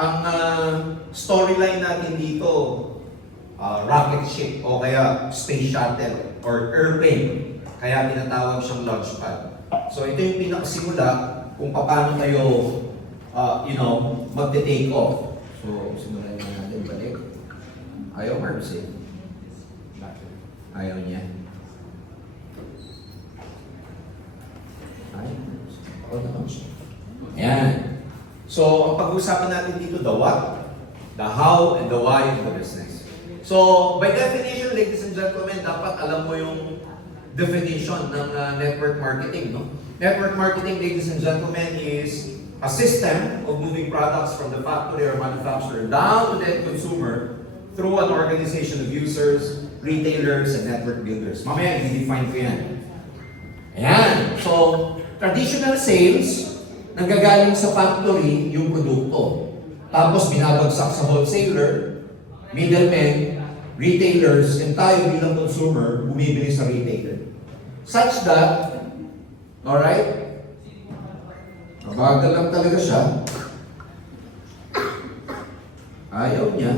Ang storyline natin dito, rocket ship o kaya space shuttle or airplane. Kaya tinatawag siyang launchpad. So ito yung pinakasimula kung paano tayo magte-take off. So simulan na natin balik. Ayaw Marbs eh. Ayaw niya. Ayan. So, ang pag-uusapan natin dito, the what, the how, and the why of the business. So, by definition, ladies and gentlemen, dapat alam mo yung definition ng network marketing, no? Network marketing, ladies and gentlemen, is a system of moving products from the factory or manufacturer down to the end consumer through an organization of users, retailers, and network builders. Mamaya, i-define ko yan. Ayan. So, traditional sales, nanggagaling sa factory yung produkto. Tapos binabagsak sa wholesaler, middlemen, retailers, and tayo bilang consumer, bumibili sa retailer. Such that, alright, mabagal lang talaga siya. Ayaw niya.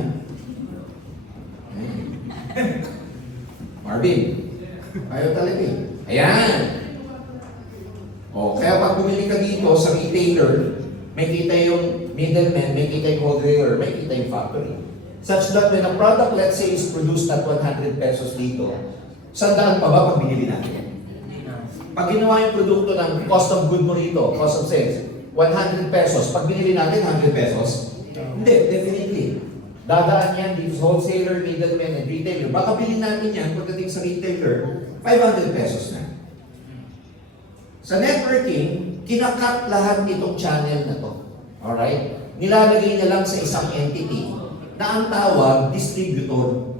Marvin, ayaw talaga eh. Ayan. O, kaya pag bumili ka dito sa retailer, may kita yung middleman, may kita yung wholesaler, may kita yung factory. Such that when a product, let's say, is produced at 100 pesos dito, sandaan pa ba pag binili natin? Pag ginawa yung produkto ng cost of good mo rito, cost of sales, 100 pesos, pag binili natin 100 pesos, hindi, definitely. Dadaan yan dito sa wholesaler, middleman, and retailer. Baka bilhin natin yan pagdating sa retailer, 500 pesos na. Sa networking, kinakat lahat nitong channel na to. Alright? Nilalagay na lang sa isang entity na ang tawag, distributor.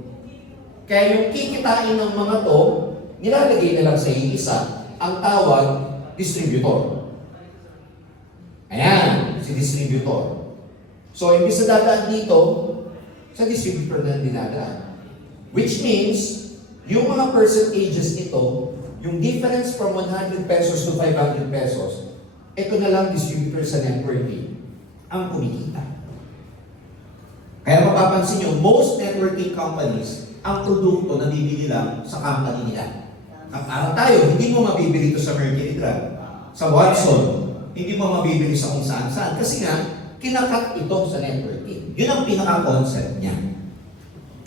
Kaya yung kikitain ng mga to, nilalagay na lang sa isa, ang tawag, distributor. Ayan, si distributor. So, imbis na dadaan dito, sa distributor na dinadaan. Which means, yung mga percentages nito, yung difference from 100 pesos to 500 pesos, ito na lang distributor sa networking ang kumikita. Kaya mapapansin nyo, most networking companies, ang produkto na bibili lang sa company nila. Ang tayo, hindi mo mabibili ito sa Mercury Drug, sa Watson, hindi mo mabibili sa kung saan-saan. Kasi nga, kinakat ito sa networking. Yun ang pinaka-concept niya.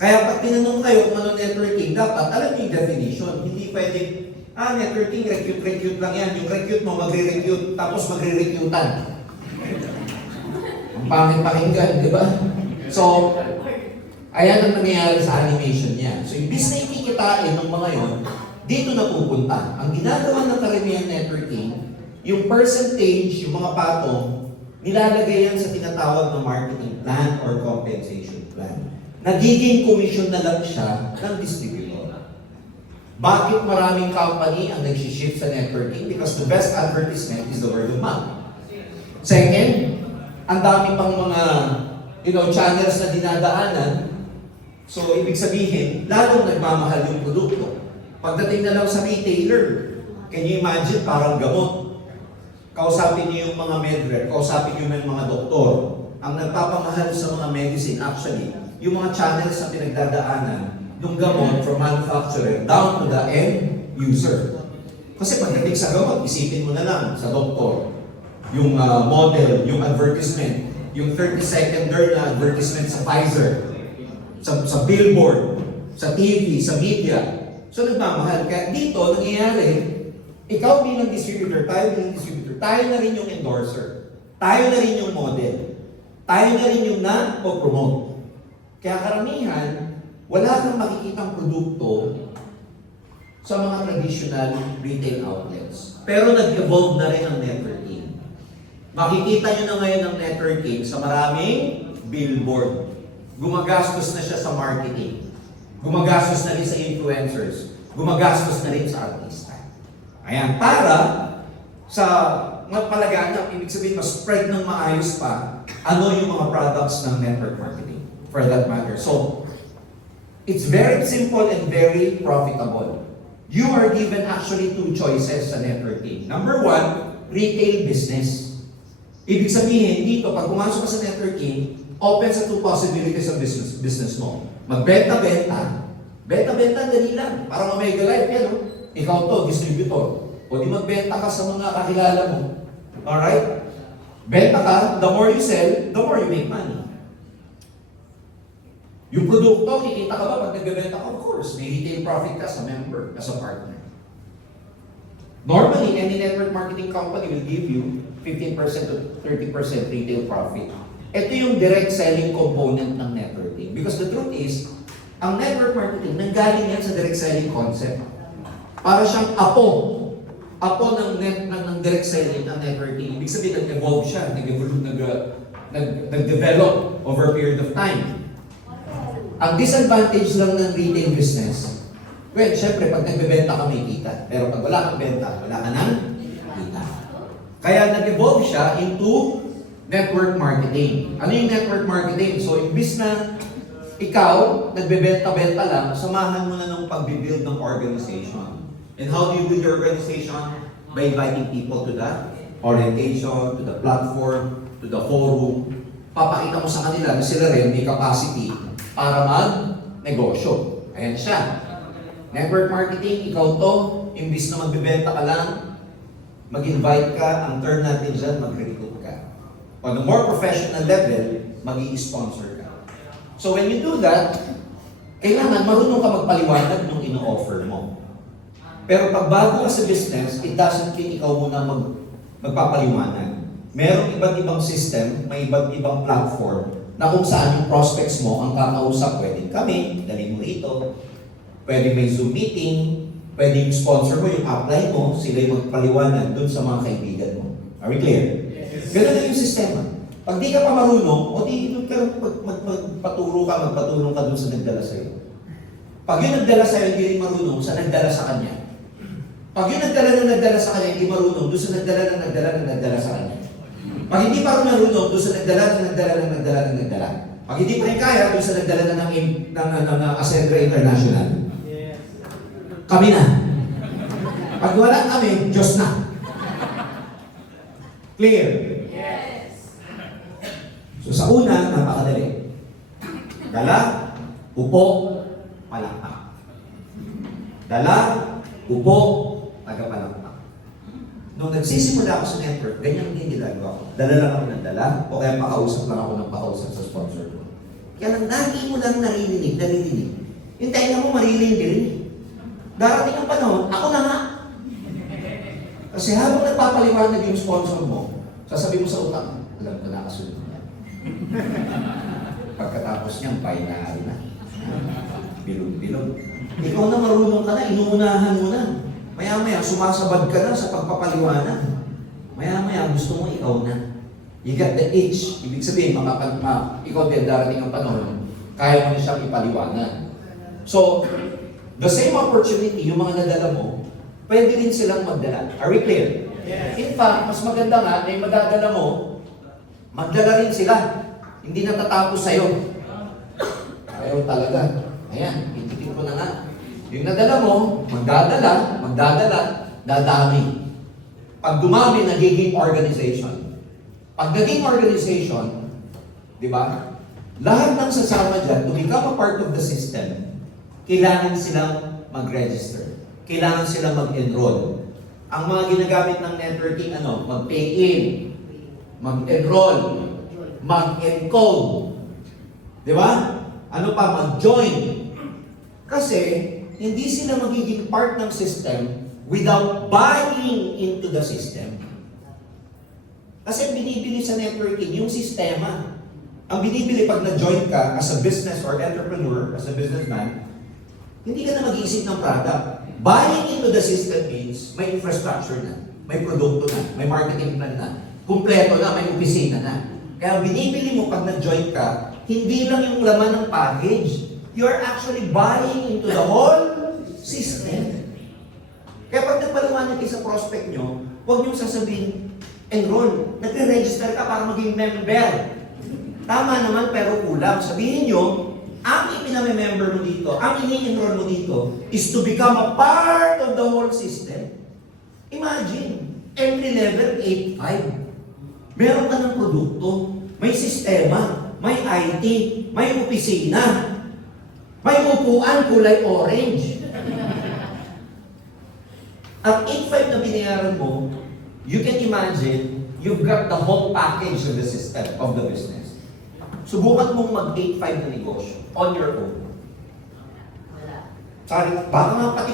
Kaya pag tinanong kayo kung ano networking, dapat alam niyo yung definition. Hindi pwedeng, networking, recruit lang yan. Yung recruit mo, magre-recruit, tapos magre-recruitan. Ang pangit pakinggan, di ba? So, ayan ang nangyayari sa animation niya. So, imbis na ikikitain ng mga yon, dito na pupunta. Ang ginagawa ng karamihan networking, yung percentage, yung mga patong, nilalagay yan sa tinatawag na marketing plan or compensation plan. Nagiging commission na lang siya ng distributor. Bakit maraming company ang nag-shift sa networking? Because the best advertisement is the word of mouth. Second, ang dami pang mga channels na dinadaanan. So, ibig sabihin, lalong nagmamahal yung produkto. Pagdating na lang sa retailer, can you imagine parang gamot? Kausapin niyo yung mga medrep, kausapin niyo yung mga doktor. Ang nagpapamahal sa mga medicine, actually, yung mga channels na pinagdadaanan ng gamot from manufacturer down to the end user. Kasi pagdating sa gamot, isipin mo na lang sa doktor, yung model, yung advertisement, yung 30-second na advertisement sa Pfizer, sa billboard, sa TV, sa media. So nagmamahal. Kaya dito, nangyayari, ikaw bilang distributor, tayo bilang distributor, tayo na rin yung endorser. Tayo na rin yung model. Tayo na rin yung na-promote. Kaya karamihan, wala kang makikitang produkto sa mga traditional retail outlets. Pero nag-evolve na rin ang networking. Makikita nyo na ngayon ang networking sa maraming billboard. Gumagastos na siya sa marketing. Gumagastos na rin sa influencers. Gumagastos na rin sa artista. Ayan, para sa magpalaganap, ibig sabihin, mas-spread ng maayos pa ano yung mga products ng network marketing, for that matter. So, it's very simple and very profitable. You are given actually two choices sa networking. Number one, retail business. Ibig sabihin, dito, pag pumasok ka sa networking, open sa two possibilities sa business mo. Magbenta-benta. Benta-benta, dali lang. Para ma-mega life yan, no? Ikaw to, distributor. O di magbenta ka sa mga kakilala mo. Alright? Benta ka, the more you sell, the more you make money. Yung produkto, kikita ka ba pag nagbebenta ka? Of course, may retail profit ka sa member, as a partner. Normally, any network marketing company will give you 15% to 30% retail profit. Ito yung direct selling component ng networking. Because the truth is, ang network marketing, nanggaling yan sa direct selling concept. Para siyang apo ng direct selling, ng networking. Ibig sabihin, nag-evolve siya, nag-develop over a period of time. Ang disadvantage lang ng retail business, well, syempre, pag nagbebenta ka may kita. Pero pag wala kang benta, wala ka nang kita. Kaya nag-evolve siya into network marketing. Ano yung network marketing? So, imbis na ikaw, nagbebenta-benta lang, samahan mo na ng pag-build ng organization. And how do you build your organization? By inviting people to the orientation, to the platform, to the forum. Papakita mo sa kanila na sila rin may capacity para mag-negosyo. Ayan siya. Network marketing, ikaw to, imbis na magbibenta ka lang, mag-invite ka, ang term natin dyan, mag-recruit ka. On a more professional level, mag-i-sponsor ka. So when you do that, kailangan marunong ka magpaliwanag nung ino-offer mo. Pero pag bago ka sa business, it doesn't mean ikaw muna magpapaliwanag. Merong iba't ibang system, may iba't ibang platform na kung saan yung prospects mo ang kakausap. Pwede kami, dali mo rito. Pwede may Zoom meeting. Pwede yung sponsor mo, yung apply mo, sila yung magpaliwanag dun sa mga kaibigan mo. Are we clear? Yes. Ganun na yung sistema. Pag di ka pa marunong, o di doon ka magpatulong ka dun sa nagdala sa'yo. Pag yung nagdala sa'yo, hindi rin marunong sa nagdala sa kanya. Pag yung nagdala sa kanya, hindi marunong doon sa nagdala sa kanya. Pag hindi pa rin marunong doon sa nagdala. Pag hindi pa rin kaya, doon sa nagdala ng Ascendra International. Yes. Kami na. Pag wala kami, Diyos na. Clear? Yes. So sa una, napakadali. Dala, upo, palakpak. Dala, upo, tagapalakpak. Nung nagsisimula ako sa network, ganyan din ginagawa ko. Dala lang ako ng dala, o kaya pakausap lang ako ng pakausap sa sponsor ko. Kaya lang, lagi mo lang naririnig. Yung tayo mo maririnig din. Darating ang panahon, ako na nga. Kasi habang nagpapaliwanag yung sponsor mo, sasabi mo sa utak, alam ko na kasunod niya. Pagkatapos niyang, binary na. Bilog. Ikaw na marunong ka na, inuunahan mo na. Maya-maya, sumasabad ka na sa pagpapaliwanag. Maya-maya, gusto mo ikaw na. You got the itch. Ibig sabihin, ikaw din darating ang panahon, kaya mo na siyang ipaliwanag. So, the same opportunity, yung mga nadala mo, pwede rin silang magdala. Are we clear? Yes. In fact, mas maganda nga na yung madadala mo, magdala rin sila. Hindi natatapos sa'yo. Ayaw talaga. Ayan, ititin ko na nga. Yung nadala mo, magdadala, dadami. Pag dumami, nagiging organization. Pag naging organization, di ba? Lahat ng sasama dyan, to become a part of the system, kailangan silang mag-register. Kailangan silang mag-enroll. Ang mga ginagamit ng networking, mag-pay in, mag-enroll, mag-encode. Di ba? Ano pa? Mag-join. Kasi, hindi sila magiging part ng system without buying into the system. Kasi binibili sa networking yung sistema. Ang binibili pag na-join ka as a business or entrepreneur, as a businessman, hindi ka na mag-iisip ng product. Buying into the system means may infrastructure na, may produkto na, may marketing plan na, kumpleto na, may opisina na. Kaya binibili mo pag na-join ka, hindi lang yung laman ng package. You're actually buying into the whole system. Kaya pag nagpaliwanag kayo sa prospect nyo, huwag nyo sasabihin, enroll. Nagre-register ka para maging member. Tama naman pero kulang. Sabihin nyo, ang ipinamemember mo dito, ang ini-enroll mo dito, is to become a part of the whole system. Imagine, entry level 8.5. Meron ka ng produkto, may sistema, may IT, may opisina, may upuan kulay orange. Ang 8.5 na binayaran mo, you can imagine, you've got the whole package of the system, of the business. Subukan mong mag-8.5 na negosyo on your own. Sorry, baka nga pati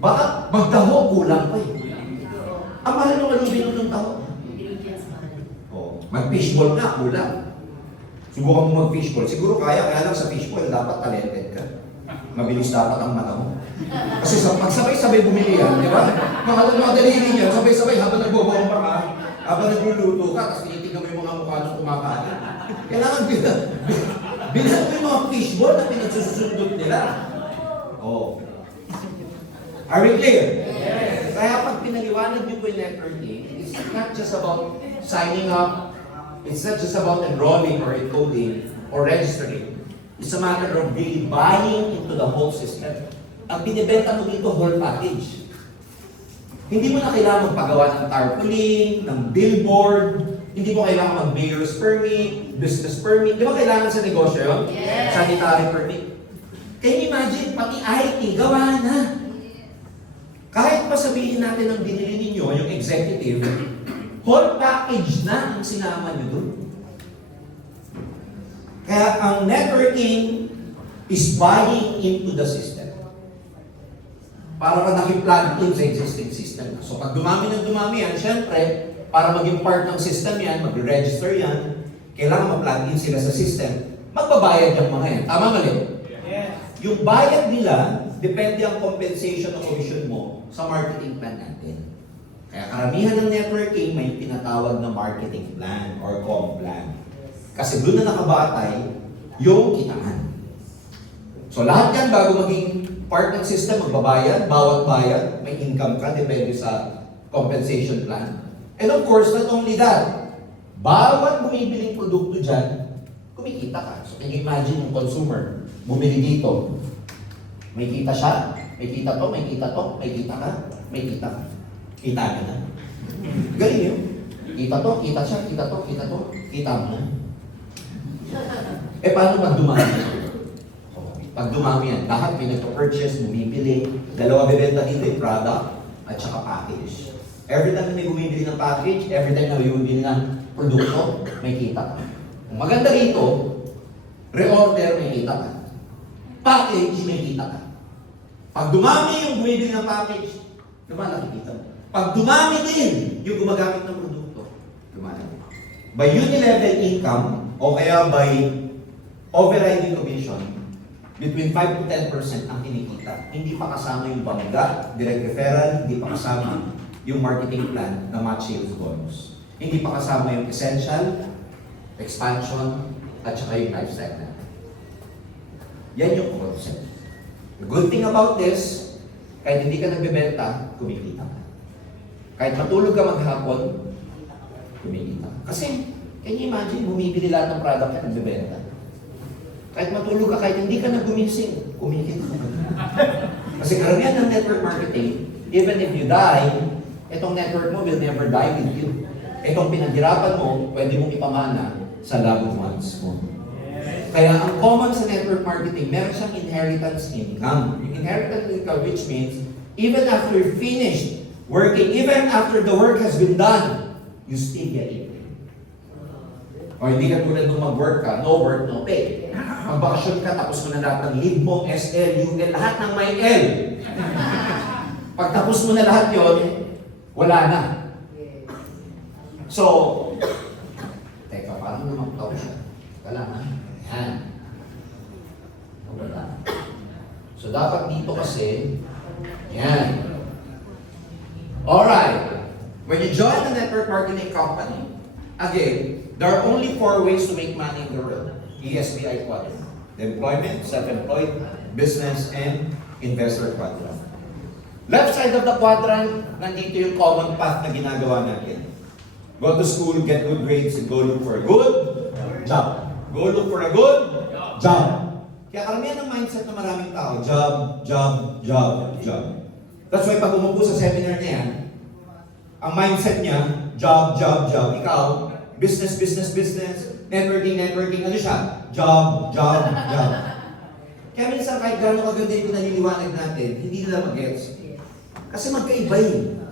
baka magdaho, kulang pa eh. Ang mahal ng alubin ng taho. Oh, mag-fishball nga, kulang. Subukan mo mag-fishball. Siguro kaya lang sa fishball, dapat talented ka. Mabilis dapat ang mata mo. Kasi pagsabay-sabay bumili yan, di ba? Mga daliri niya, sabay-sabay habang nagbobomba ka, habang nagluluto ka, tapos tinitignan mo yung mga mukha ng kumakain. Kailangan bilang mo yung mga fishball na pinagsusundot nila. Oh. Are we clear? Yes. Kaya pag pinaliwanag niyo po yung networking, it's not just about signing up, it's not just about enrolling or encoding or registering. It's a matter of really buying into the whole system. Ang binibenta mo dito, whole package. Hindi mo na kailangan magpagawa ng tarpaulin, ng billboard, hindi mo kailangan mag-mayor's permit, business permit. Di ba kailangan sa negosyo yun? Yes. Sanitary permit. Can you imagine, pati IT, gawa na. Kahit pa sabihin natin ang binili ninyo, yung executive, whole package na ang sinama nyo dun. Kaya ang networking is buying into the system. Para ka naki-plug in sa existing system. So pag dumami ng dumami yan, syempre, para maging part ng system yan, mag-register yan, kailangan ma-plug in sila sa system, magbabayad yung mga yan. Tama mali? Yes. Yung bayad nila, depende ang compensation o commission mo sa marketing plan natin. Kaya karamihan ng networking may tinatawag na marketing plan or com plan. Kasi doon na nakabatay yung kitaan. So lahat yan bago maging part ng system, magbabayad, bawat bayad, may income ka, depende sa compensation plan. And of course, not only that, bawat bumibiling produkto dyan, kumikita ka. So can you imagine yung consumer, bumili dito, may kita siya, may kita to, may kita to, may kita ka, may kita ka. Kita ka na. Galing yun. Kita to, kita siya, kita to, kita to, kita mo na. Paano pag dumami? Pag dumami yan, lahat pinag-purchase, bumibili, dalawa bibenta dito yung product at saka package. Every time na may bumibili ng package, every time na may bumibili ng produkto, may kita ka. Kung maganda rito, reorder, may kita ka. Package, may kita ka. Pag dumami yung bumibili ng package, lumalaki kita mo. Pag dumami din yung gumagamit ng produkto, lumalaki. By unilevel income, o kaya by overriding commission, between 5 to 10% ang kinikita. Hindi pa kasama yung bangga, direct referral, hindi pa kasama yung marketing plan na match sales bonus. Hindi pa kasama yung essential, expansion, at saka yung lifestyle natin. Yan yung concept. The good thing about this, kahit hindi ka nagbebenta, kumikita ka. Kahit matulog ka maghapon, kumikita ka. Kasi, can you imagine, bumibili lahat ng product na nagbebenta? Kahit matulog ka, kahit hindi ka nagumising, kumikita ka. Kasi karamihan ng network marketing, even if you die, itong network mo will never die with you. Itong pinaghirapan mo, pwede mong ipamana sa loved ones mo. Kaya ang common sa network marketing, meron siyang inheritance income. Yung inheritance income, which means, even after you're finished working, even after the work has been done, you still get it. O hindi ka tulad nung mag-work ka, no work, no pay. Mag-bakasyon ka, tapos mo na lahat ng leave mo, SL, UL, lahat ng may L. Pag tapos mo na lahat yon, wala na. So, teka, parang namagtaw siya. Wala na. Yan. Wala. So, dapat dito kasi, yan. Alright. When you join a network marketing company, again, there are only 4 ways to make money in the world. ESBI quadrant. The employment, self-employed, business, and investor quadrant. Left side of the quadrant, nandito yung common path na ginagawa natin. Go to school, get good grades, and go look for a good job. Go look for a good job. Kaya karamihan ng mindset ng maraming tao, job, job, job, job. That's why pag umupo sa seminar niya yan, ang mindset niya, Job, job, job. Ikaw, business, business, business. Networking, networking. Ano siya? Job, job, job. Kaya minsan kahit gano'ng kaganda yung pinaliliwanag natin, hindi nila mag-gets. Kasi magkaiba yun.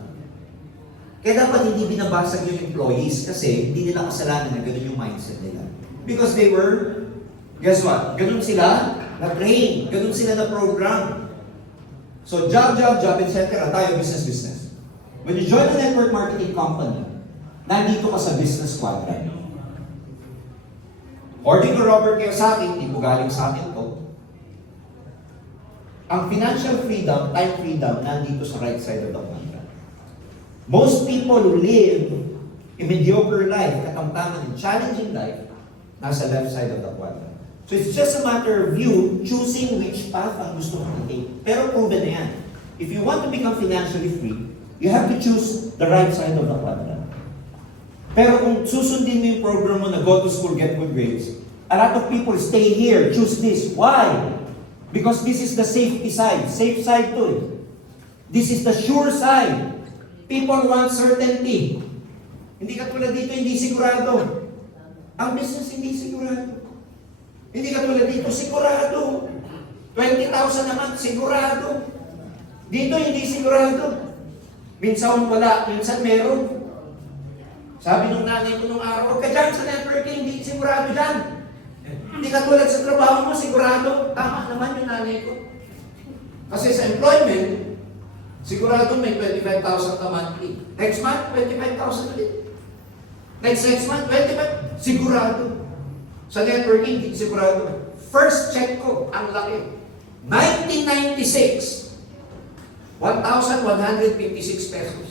Kaya dapat hindi binabasag yung employees kasi hindi nila kasalanan na gano'n yung mindset nila. Because they were, guess what? Gano'n sila na-train. Gano'n sila na-program. So job, job, job, etc. Tayo, business, business. When you join a network marketing company, nandito ka sa business quadrant. According to Robert Kiyosaki, hindi po galing sa akin to, ang financial freedom, time freedom, nandito sa right side of the quadrant. Most people who live a mediocre life, katamtaman and challenging life, nasa left side of the quadrant. So it's just a matter of you choosing which path ang gusto mong i-take. Pero proven na yan. If you want to become financially free, you have to choose the right side of the quadrant. Pero kung susundin mo yung program mo na go to school, get good grades, a lot of people stay here, choose this. Why? Because this is the safety side. Safe side to it. This is the sure side. People want certainty. Hindi katulad dito, hindi sigurado. Ang business hindi sigurado. Hindi katulad dito, sigurado. 20,000 naman, sigurado. Dito hindi sigurado. Minsan wala, minsan meron. Sabi nung nanay ko nung araw, huwag ka dyan sa networking, hindi sigurado dyan. Hindi katulad sa trabaho mo, sigurado. Tama naman yung nanay ko. Kasi sa employment, sigurado may 25,000 ka monthly. Next month, 25,000 ulit. Next month, 25,000. Sigurado. Sa networking, hindi sigurado. First check ko, ang laki. 1996, 1,156 pesos.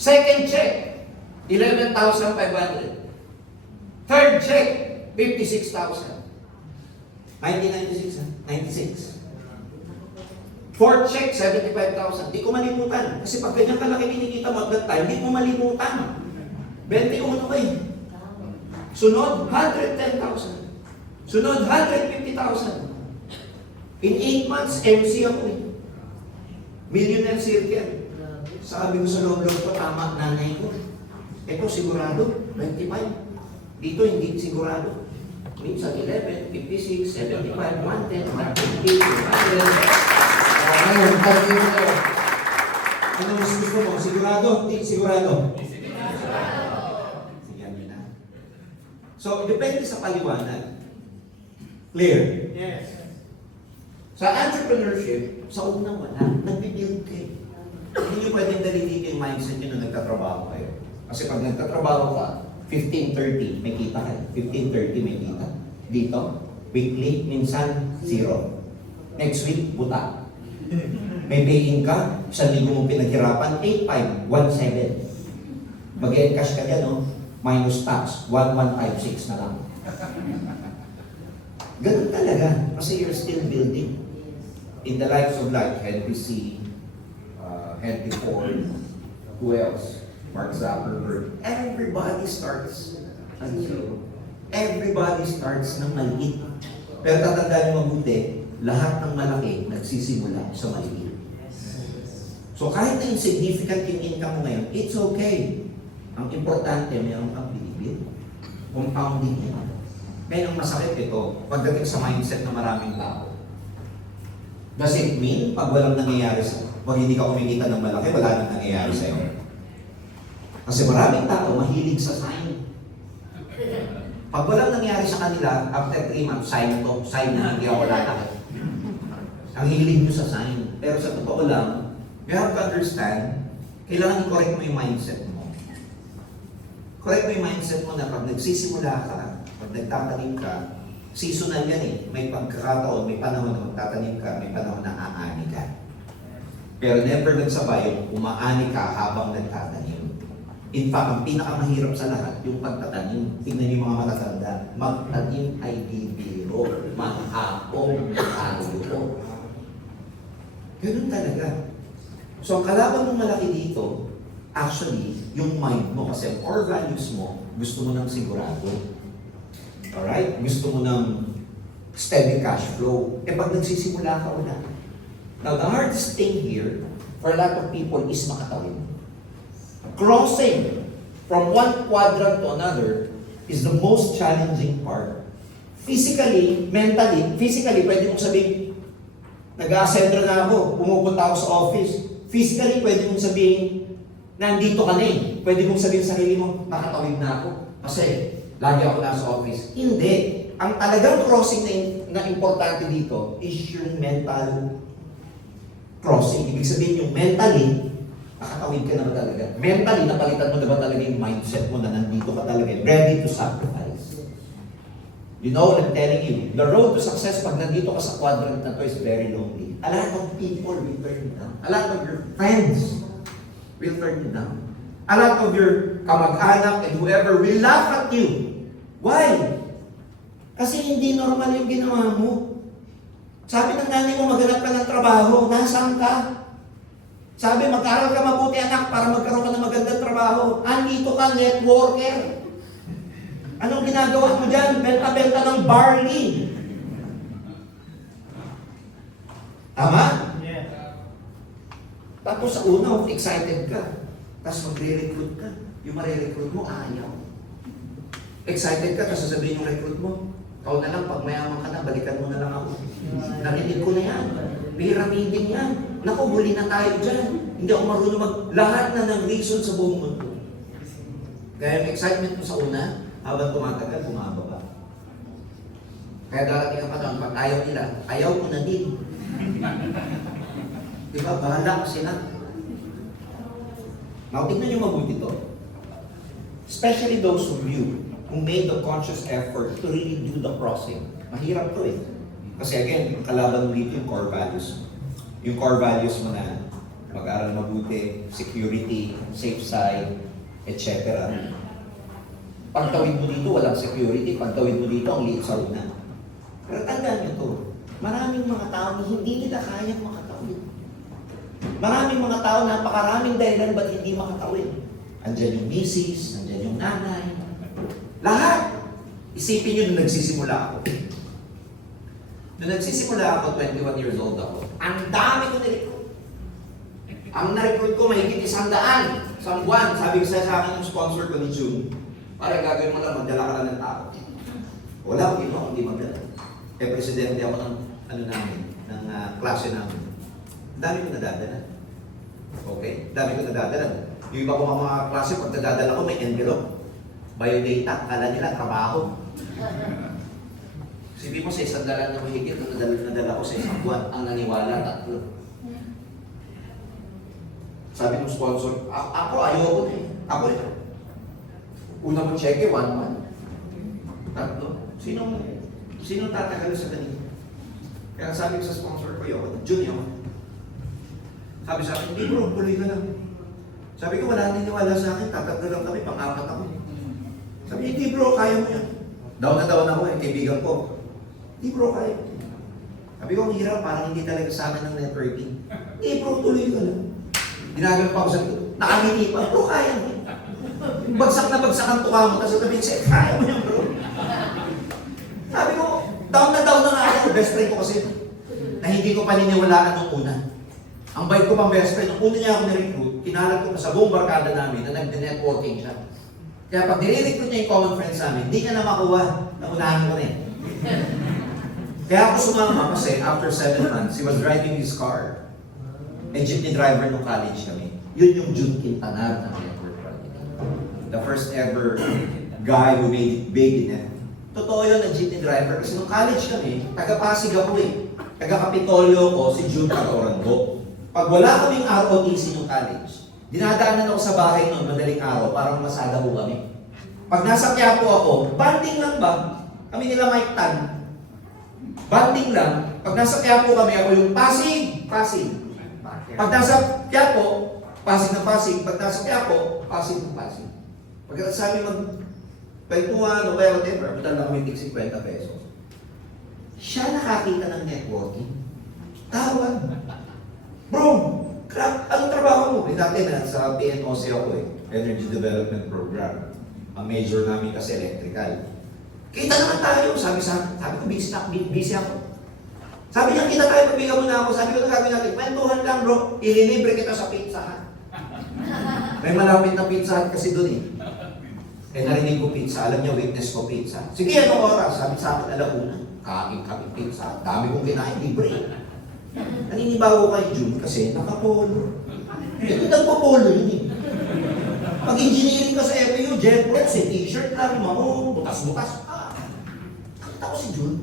Second check, 11,500. Third check, 56,000. 1996, ha? 96. Fourth check, 75,000. Di ko malimutan. Kasi pag ganyan kalaki kinikita mo at that time, di mo malimutan. 21 ko eh. Sunod, 110,000. Sunod, 150,000. In 8 months, MC ako eh. Millionaire circle. Sabi ko sa loob-loob ko, tama nanay ko. Ito sigurado, 25. Dito hindi sigurado. Minsan 11, 56, 75, 110, 150, 200. Ngayon, target mo kayo. Ano mas gusto mo? Sigurado? Hindi sigurado. Sige, yun na. So, depende sa paliwanag. Clear? Yes. Sa entrepreneurship, sa unang wala, nagbibuild kayo. Hindi nyo pwedeng dalilitin yung mindset nyo na nagtatrabaho kayo. Kasi pag nagtatrabaho ka, 15:30, may kita kayo. 15:30, may kita. Dito, weekly, minsan, 0. Next week, buta. May paying ka, 1,000 mong pinaghirapan, 8,500, 1,700. Mag-encash ka dyan, no? Minus tax, 1,156 na lang. Ganun talaga. Kasi you're still building. In the lives of like Henry C., Henry Ford, who else? Mark Zuckerberg. Everybody starts at zero. Everybody starts ng maliit. Pero tatandaan niyo mabuti, lahat ng malaki nagsisimula sa maliit. So kahit na insignificant yung income mo ngayon, it's okay. Ang importante, mayroon kang binibili. Compounding yan. Kaya ang masakit ito, pagdating sa mindset ng maraming tao. Does it mean, pag walang nangyayari pag hindi ka kumikita ng malaki, wala nang nangyayari sa'yo? Kasi maraming tao mahilig sa sign. Pag walang nangyayari sa kanila, after 3 months, sign na hindi ako lalaki. Ang hilig nyo sa sign. Pero sa totoo lang, you have to understand, kailangan i-correct mo yung mindset mo. Correct mo yung mindset mo na pag nagsisimula ka, pag nagtatanim ka, seasonal yan eh. May pagkakataon, may panahon na magtatanim ka, may panahon na aani ka. Pero never nagsabay yung umaani ka habang nagtatanim. In fact, ang pinakamahirap sa lahat, yung pagtatanim. Tingnan niyo mga matatanda, magtanim ay bibiro, maghapong, tayo. Ganun talaga. So ang kalaban mong malaki dito, actually, yung mind mo, kasi ang core values mo, gusto mo ng sigurado. Alright? Gusto mo ng steady cash flow. Eh pag nagsisimula ka, wala. Now, the hardest thing here, for a lot of people, is makatawid. crossing from one quadrant to another is the most challenging part. Physically, pwede mong sabihin, nag-a-ascendra na ako, pumupunta ako sa office. Physically, pwede mong sabihin, nandito ka na eh. Pwede mong sabihin sa sarili mo, nakatawid na ako. Kasi, lagi ako nasa office. Hindi. Ang talagang crossing na importante dito is yung mental crossing. Ibig sabihin yung mentally, nakatawid ka na ba talaga? Mentally, napalitan mo na ba talaga yung mindset mo na nandito ka talaga, ready to sacrifice? You know what I'm telling you? The road to success pag nandito ka sa quadrant na to is very lonely. A lot of people will turn you down. A lot of your friends will turn you down. A lot of your kamag-anak and whoever will laugh at you. Why? Kasi hindi normal yung ginawa mo. Sabi ng nanay mo, maghanap ka ng trabaho. Nasaan ka? Sabi, mag-aral ka mabuti anak para magkaroon ka ng magandang trabaho. Andito ka, networker. Anong ginagawa mo dyan? Benta-benta ng barley. Tama? Yeah. Tapos sa una, excited ka. Tapos magre-recruit ka. Yung marirecruit mo, ayaw. Excited ka, tapos sasabihin yung recruit mo, ikaw na lang, pag mayaman ka na, balikan mo na lang ako. Narinig ko na yan. Pyramiding yan. Naku, huli na tayo dyan. Hindi ako marunong lahat na ng reason sa buong mundo. Kaya yung excitement mo sa una, habang tumatagal, bumababa. Kaya darating ang panahon, pag ayaw nila, ayaw ko na din. Diba? Bahala ka sila. Now, tignan nyo mabuti to. Especially those of you who made the conscious effort to really do the crossing. Mahirap to eh. Kasi again, kalaban mo dito yung core values. Yung core values mo na mag-aral mabuti, security, safe side, etc. Pagtawid mo dito, walang security. Pagtawid mo dito, ang liit sa una. Pero tandaan nyo to, maraming mga tao hindi nila kayang makatawid. Maraming mga tao, napakaraming dahilan ba't hindi makatawid. Andyan yung misis, andyan yung nanay. Lahat! Isipin nyo nung nagsisimula ako. Nung nagsisimula ako, 21 years old ako, ang dami ko na-recruit. Ang na-recruit ko, mahigit 100. Isang buwan, sabi ko sa akin yung sponsor ko ni June, para gagawin mo lang, magdala ka lang ng tao. Wala akong ginawa, hindi magdala. Eh, presidente ako ng, ng klase namin. Ang dami ko nadadala. Okay? Dami ko nadadala. Yung iba ko mga klase, pag nadadala ko, may envelope. Biodata, kala nila, trabaho. Sabi mo sa isang dalan na mahigit na nadala ko sa isang buwan, ang naniwala, 3. Sabi ng sponsor, ako ayoko na eh. Ako ito. Una mo check 1 month. 3. Sino tatagal sa ganito? Kaya sabi ko sa sponsor ko, ayoko, Junior. Sabi sa akin, hindi bro, tuloy ka lang. Sabi ko, wala niniwala sa akin, tatatlo lang kami, pang-4 ako. Sabi, hindi bro, kaya mo yan. Down ako eh, kaibigan ko. Hindi bro, kaya. Sabi ko, ang hirap, parang hindi talaga sa akin ng networking. Hindi bro, tuloy ka lang. Ginagano pa ako sa nakangiti pa, bro, kaya mo. Bagsak na bagsak ang tuka mo, tapos sabihin siya, kaya mo yan bro. Sabi ko, down na nga ako. Best friend ko kasi, na hindi ko paniniwalaan nung una. Ang bait ko pang best friend, nung una niya ako na-recruit, kinalat ko pa sa buong barkada namin na nag-networking siya. Kaya pag nire-recruit niya yung common friends namin, hindi niya na makuha na unahan ko na eh. Kaya ako sumama kasi after 7 months, he was driving his car. And jeepney driver nung college kami. Yun yung June Quintanar ng network marketing. The first ever guy who made it big in it. Totoo yun ang jeepney driver. Kasi nung college kami, taga-Pasig ako eh. Taga-Kapitolyo ko, si June taga-Orando. Pag wala kaming ROTC nung college, dinadaanan ako sa bahay noon, madaling araw, parang masada po kami. Pag nasa Quiapo ako, banding lang ba? Kami nila Mike Tan. Banding lang. Pag nasa Quiapo kami, ako yung Pasig. Pag nasa Quiapo, Pasig na Pasig. Pag nasa Quiapo, Pasig na Pasig. Pagkatapos sa amin kwentuhan o kaya whatever, butal na kami tig 50 pesos. Siya nakakita ng networking. Tawag. Bro, anong trabaho mo? Dati na sa PNOC ako eh, Energy Development Program. Ang major namin kasi electrical. Kita naman tayo. Sabi ko, busy ako. Sabi niya, kita tayo, pagbigyan mo na ako. Sabi ko, nagagawin natin, kwentuhan lang bro, ililibre kita sa pizza ha. May malapit na Pizza Hut kasi doon eh. Eh narinig ko pizza, alam niya witness ko pizza. Sige, anong oras? Sabi sa akin, alauna. Kain kami pizza. Dami kong kinain, libre. Naninibago kay June kasi nakapolo. Ito nagpapolo yun eh. Pag engineering ka sa FAU, jet press, eh, t-shirt lang, mamo, butas-butas. Nakita ko si June.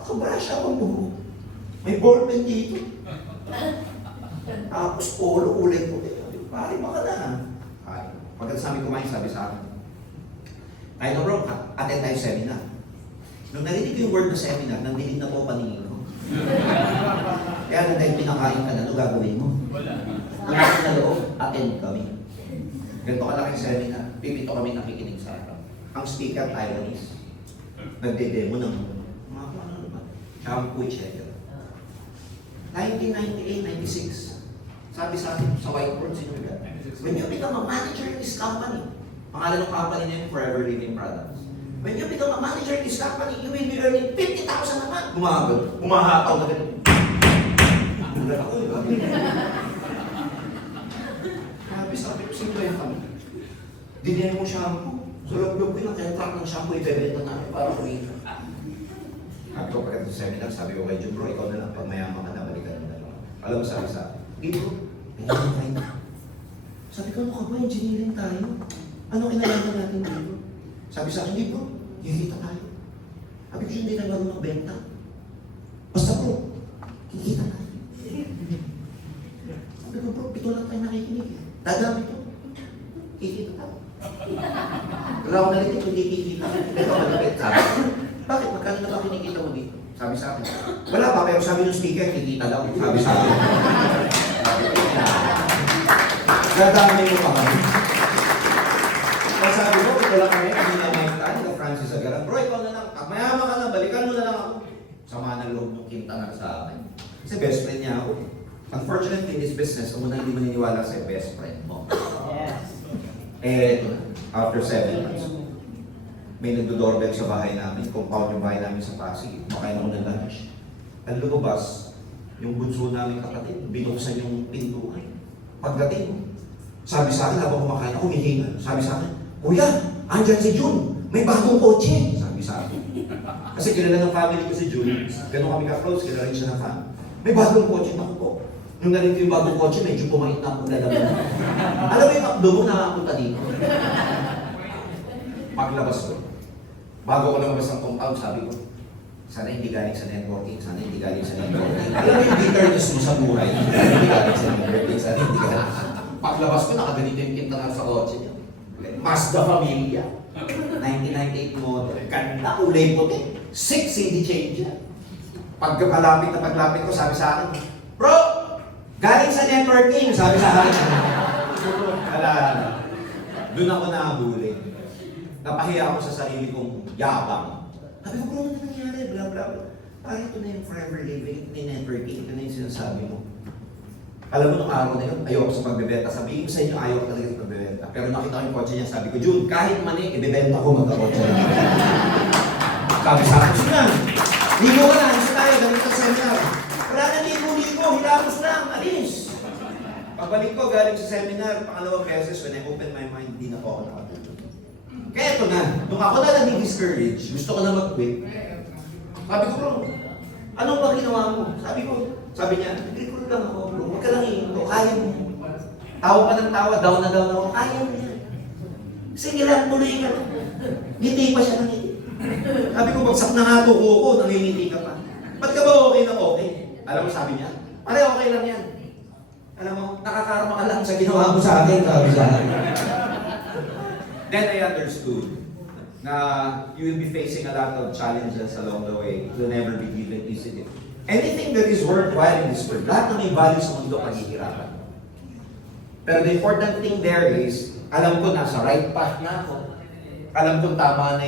Nakabrush ako ang buho. May ballpen dito. Tapos polo, kulay ko. Pare, baka na. Ay, pagkatapos kumain, sabi sa akin, ay no bro, attend tayo seminar. Nung narinig ko yung word na seminar, nandinig na po paningin ko. Kaya nung dahil pinakain ka na, ano gagawin mo? Wala ka na loob, attend kami. Ganito ka laking seminar, pipito kami nakikinig sa akin. Ang speaker, Taiwanese. Nagde-demo ng mga ano naman, shampoo, etc. 1998-96, sabi sa akin, sa whiteboard, sino ba? When you become a manager in this company, pangalan ng company na yun, Forever Living Products. When you become a manager in this company, you will be earning 50,000 a month. Humahataw na ganun. Gulat ako, di ba? Sabi ko, sino ba yung kami? Dinyan mo shampoo. So, log-log ko yung kaya-track ng shampoo, ibebenta namin para kumita. Sabi ko, pagkat sa seminar, sabi ko kay Jun, bro, ikaw na lang, pag mayaman ka na, balikan mo na lang. Alam mo, sabi sa akin, di bro, engineering tayo. Sabi ko, ano ka ba, engineering tayo? Ano kinalaman natin dito? Sabi sa akin, di bro, kikita tayo. Sabi ko, hindi na marunong magbenta. Basta bro, kikita tayo. Sabi ko, bro, pito lang tayo nakikinig. Dadami to. Kikita tayo. Wala ko nalitin, hindi kikita. Ito malapit, sabi ko. Bakit? Magkano na ba kinikita mo dito? Sabi sa akin. Wala pa, pero sabi ng speaker, kikita daw. Sabi sa akin. Dadami mo pa kami. Kaya sabi ko, ito lang kami, kami na may tayo, ito Francis Agaran. Bro, ikaw na lang. Pag mayaman ka na, balikan mo na lang ako. Sama ng loob ng kinta na sa akin. Kasi best friend niya ako. Unfortunately, in this business, kung hindi maniniwala sa best friend mo. Yes. Eh, ito na. After 7 months, may nagdo-doorbell sa bahay namin, compound yung bahay namin sa Pasig. Makain ako ng lunch. Ang lumabas, yung bunso namin kapatid, binuksan yung pintuan. Pagdating, sabi sa akin, habang kumakain ako, humihinga. Sabi sa akin, Kuya, andyan si Jun, may bagong kotse. Sabi sa akin. Kasi kilala ng family ko si Jun, ganun kami ka-close, kilala rin siya ng family. May bagong kotse, naku po. Nung narinig ko yung bagong kotse, medyo pumait na akong lalaman. Alam mo yung akdo mo, nakakapunta dito. Paglabas ko, bago ko lumabas ng compound, sabi ko, sana hindi galing sa networking, sana hindi galing sa networking. Alam mo yung bitterness mo sa buhay, hindi galing sa networking, sana hindi galing. Paglabas ko, nakaganito yung kintangan sa kotse niya. Mazda Familia. 1998 model. Ganda, kulay puti. 6 CD change yan. Paglapit ko, sabi sa akin, Bro, galing sa networking, sabi sa akin. Wala. Doon ako nakabuli. Napahiya ako sa sarili kong yabang. Sabi ko, bro, ano nangyari? Bla bla bla. Parang ito na yung forever living, ito na yung networking, ito na yung sinasabi mo. Alam mo, nung araw na yun, ayoko sa pagbebenta. Sabihin ko sa inyo, ayoko talaga sa pagbebenta. Pero nakita ko yung kotse niya, sabi ko, Jun, kahit mani, ibebenta ko magkakotse na. Sabi sa akin, sige, ligo ka na, alis tayo, ganito sa seminar. Wala na ligo, hilamos lang, alis. Pagbalik ko, galing sa seminar, pangalawang beses, when I open my mind, hindi na po ako nakatulog. Kaya ito na, nung ako na naging discouraged, gusto ko na mag-quit. Sabi ko, bro, anong ba ginawa mo? Sabi niya, hindi ko lang ako, bro, huwag ka lang iinto, kaya mo. Tawa pa ng tawa, down na ako, kaya mo yan. Sige lang, tuloy ka lang. Ngiti pa siya ng ngiti. Sabi ko, bagsak na nga tuko ko, nangingiti ka pa. Ba't ka ba okay na okay? Alam mo, sabi niya, pare, okay lang yan. Alam mo, nakakarma ka lang sa ginawa mo sa akin, sabi sa akin. Then I understood na you will be facing a lot of challenges along the way. It will never be given easily. Anything that is worthwhile in this world, lahat na may value sa mundo, paghihirapan. Pero the important thing there is, alam ko nasa right path na ako. Alam ko tama na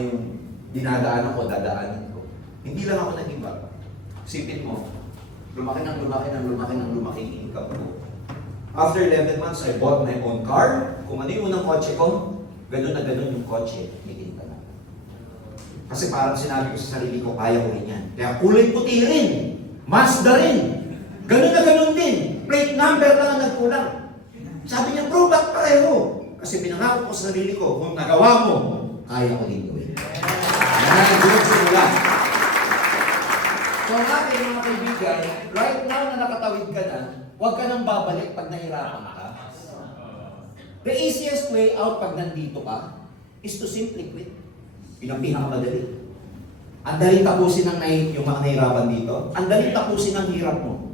yung dinadaanan ko, dadaanan ko. Hindi lang ako nag-iba. Sipin mo, lumaki ng lumaki yung income ko. After 11 months, I bought my own car. Kung ano yung unang kotse ko, ganun na ganun yung kotse, may kinta na. Kasi parang sinabi ko sa sarili ko, kaya ko rin yan. Kaya kulay puti rin, Mazda rin. Ganun na ganun din. Plate number lang ang nagkulang. Sabi niya, bro, ba't pareho? Kasi pinangako ko sa sarili ko, kung nagawa mo, kaya ko din gawin. Yan, doon simula. So ang akin mga kaibigan, right now na nakatawid ka na, huwag ka nang babalik pag nahirapan ka. The easiest way out pag nandito ka is to simply quit. Yun ang pinakamadali. Ang daling tapusin ng yung mga nahirapan dito. Ang daling tapusin ng hirap mo.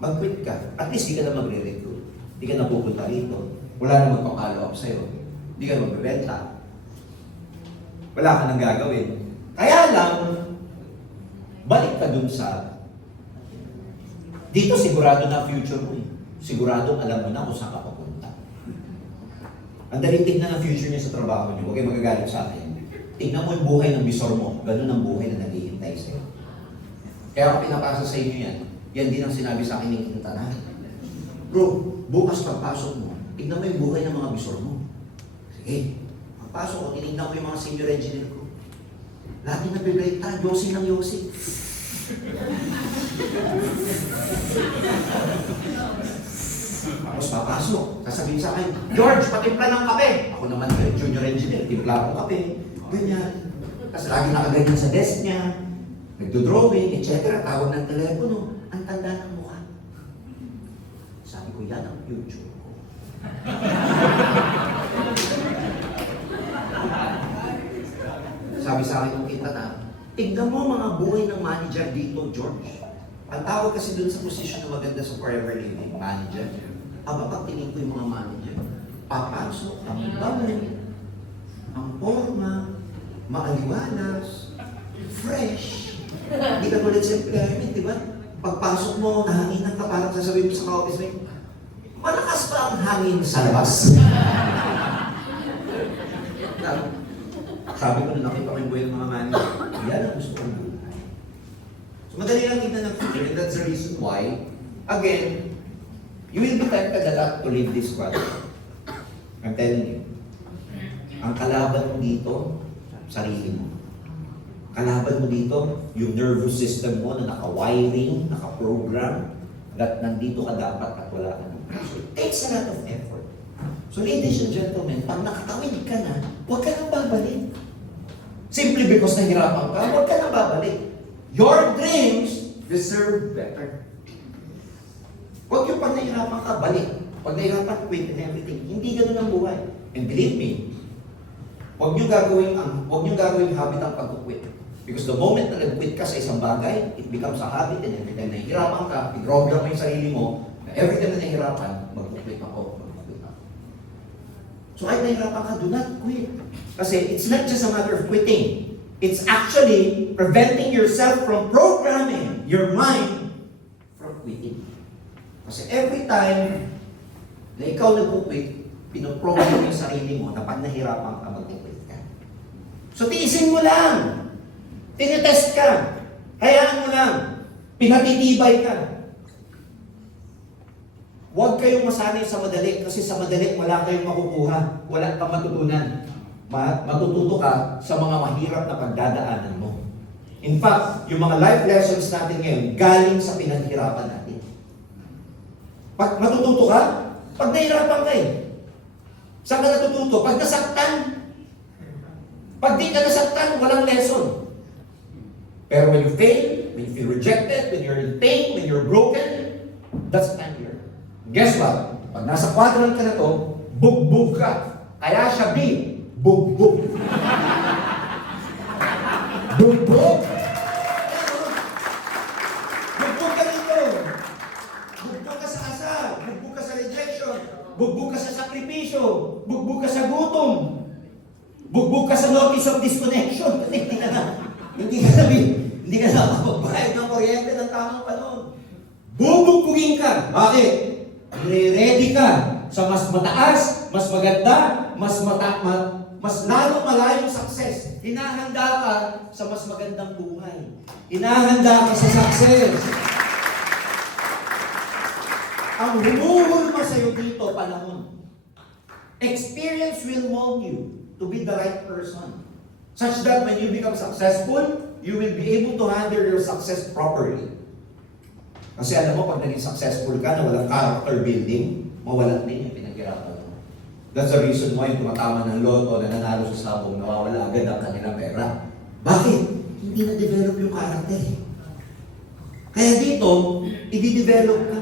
Mag-quit ka. At least di ka na magre-recruit. Di ka na pupunta rito. Wala na magpapalo up sa'yo. Di ka magbebenta. Wala ka nang gagawin. Kaya lang, balik ka dun sa dito sigurado na future mo eh. Sigurado alam mo na kung saan ka papunta. Ang daling tignan ang future niya sa trabaho niyo. Huwag kayo magagalit sa akin. Tignan mo yung buhay ng bisor mo. Ganun ang buhay na naghihintay sa'yo. Kaya ako pinapasa sa inyo yan. Yan din ang sinabi sa akin ng Quintana. Bro, bukas pagpasok mo, tignan mo yung buhay ng mga bisor mo. Sige, pagpasok ko, tinignan ko yung mga senior engineer ko. Lagi na bibreak ta, yosi ng yosi. Tapos papasok, sasabihin sa akin, George, patimpla ng kape. Ako naman, junior engineer, timpla ko kape. Ganyan. Tapos lagi nakaganyan sa desk niya, nagdo-drawing, etc. Tawag ng telepono. Ang tanda ng mukha. Sabi ko, yan ang future ko. Sabi sa akin ng Quintana, tignan mo mga buhay ng manager dito, George. Ang tawag kasi dun sa position na maganda sa Forever Living, manager. Aba, pag tingin ko yung mga manager, papasok, ang bango, ang forma, maaliwalas, fresh. Hindi ka tulad sa employment, di ba? Pagpasok mo, nahanginan ka, parang sasabihin mo sa ka-office mo, malakas ba ang hangin sa labas? Sabi ko na nakita ko yung buhay ng mga manager, yan ang gusto kong buhay. So madali lang tignan ng future, and that's the reason why, again, you will be tempted a lot to leave this quadrant. I'm telling you. Ang kalaban mo dito, sarili mo. Kalaban mo dito, yung nervous system mo na naka-wiring, naka-program, that nandito ka dapat at wala ka nang. So it takes a lot of effort. So ladies and gentlemen, pag nakatawid ka na, huwag ka nang babalik. Simply because nahirapan ka, huwag ka nang babalik. Your dreams deserve better. Huwag yung pag nahirapan ka, balik. Pag nahirapan, quit and everything. Hindi ganun ang buhay. And believe me, huwag nyo gagawing habit ang pag-quit. Because the moment na nag-quit ka sa isang bagay, it becomes a habit, and every time nahihirapan ka, i-program mo yung sarili mo, na every time na nahihirapan, mag-quit ako. So kahit nahihirapan ka, do not quit. Kasi it's not just a matter of quitting. It's actually preventing yourself from programming your mind from quitting. Kasi every time na ikaw nag-quit, pinoprogram mo yung sarili mo na pag nahirapan ka, mag-quit ka. So tiisin mo lang. Tinitest ka. Hayaan mo lang. Pinatitibay ka. Huwag kayong masanay sa madali kasi sa madali wala kayong makukuha. Wala kang matutunan. Matututo ka sa mga mahirap na pagdadaanan mo. In fact, yung mga life lessons natin ngayon galing sa pinaghirapan natin. Pag matututo ka, pag nahirapan ka eh. Saan ka natututo? Pag nasaktan. Pag di ka nasaktan, walang lesson. Pero when you fail, when you feel rejected, when you're in pain, when you're broken, that's the time you're. Guess what? Pag nasa quadrant ka na to, bugbog ka. Kaya siya B, bugbog. Bugbog. Bugbog ka rito. Bugbog ka sa asal. Bugbog ka sa rejection. Bugbog ka sa sakripisyo. Bugbog ka sa gutom. Bugbog ka sa notice of disconnection. Hindi ka na makapagbayad ng kuryente ng tamang panahon. Bubugbugin ka. Bakit? Ready ka sa mas mataas, mas maganda, mas lalo malayong success. Hinahanda ka sa mas magandang buhay. Hinahanda ka sa success. Ang humuhulma sa'yo dito, panahon. Experience will mold you to be the right person. Such that when you become successful, you will be able to handle your success properly. Kasi alam mo, pag naging successful ka na walang character building, mawala din yung pinaghirapan mo. That's the reason why yung tumatama ng loto, na nanalo sa sabong, nawawala agad ang kanilang pera. Bakit? Hindi na-develop yung character. Kaya dito, i-develop ka.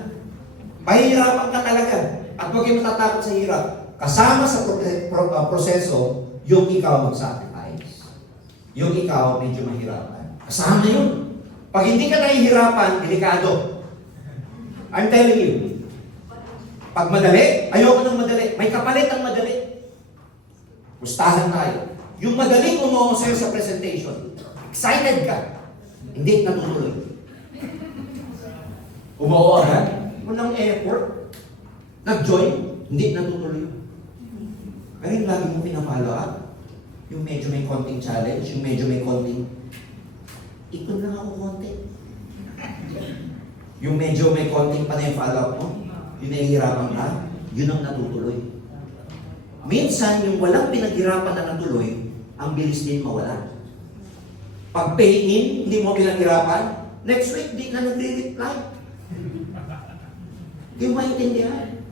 Pahihirapan ka talaga. At huwag kang matatakot sa hirap. Kasama sa proseso, yung ikaw mag-sacrifice. Yung ikaw medyo mahirapan. Kasama yun. Pag hindi ka nahihirapan, delikado. I'm telling you. Pag madali, ayoko ng madali. May kapalit ang madali. Pustahan tayo. Yung madali umuha sa'yo sa presentation. Excited ka. Hindi natutuloy. Umuha ka. Walang effort. Nag-join. Hindi natutuloy. Pero yung lagi mo pinapalo up, yung medyo may konting challenge, yung medyo may konting, ikon lang ako konti. Yung medyo may konting panay follow up mo, yung nahihirapan ka, yun ang natutuloy. Minsan, yung walang pinaghirapan na natuloy, ang bilis din mawala. Pag pay in, hindi mo pinaghirapan, next week, di ka nagre-reply. Hindi mo maintindihan.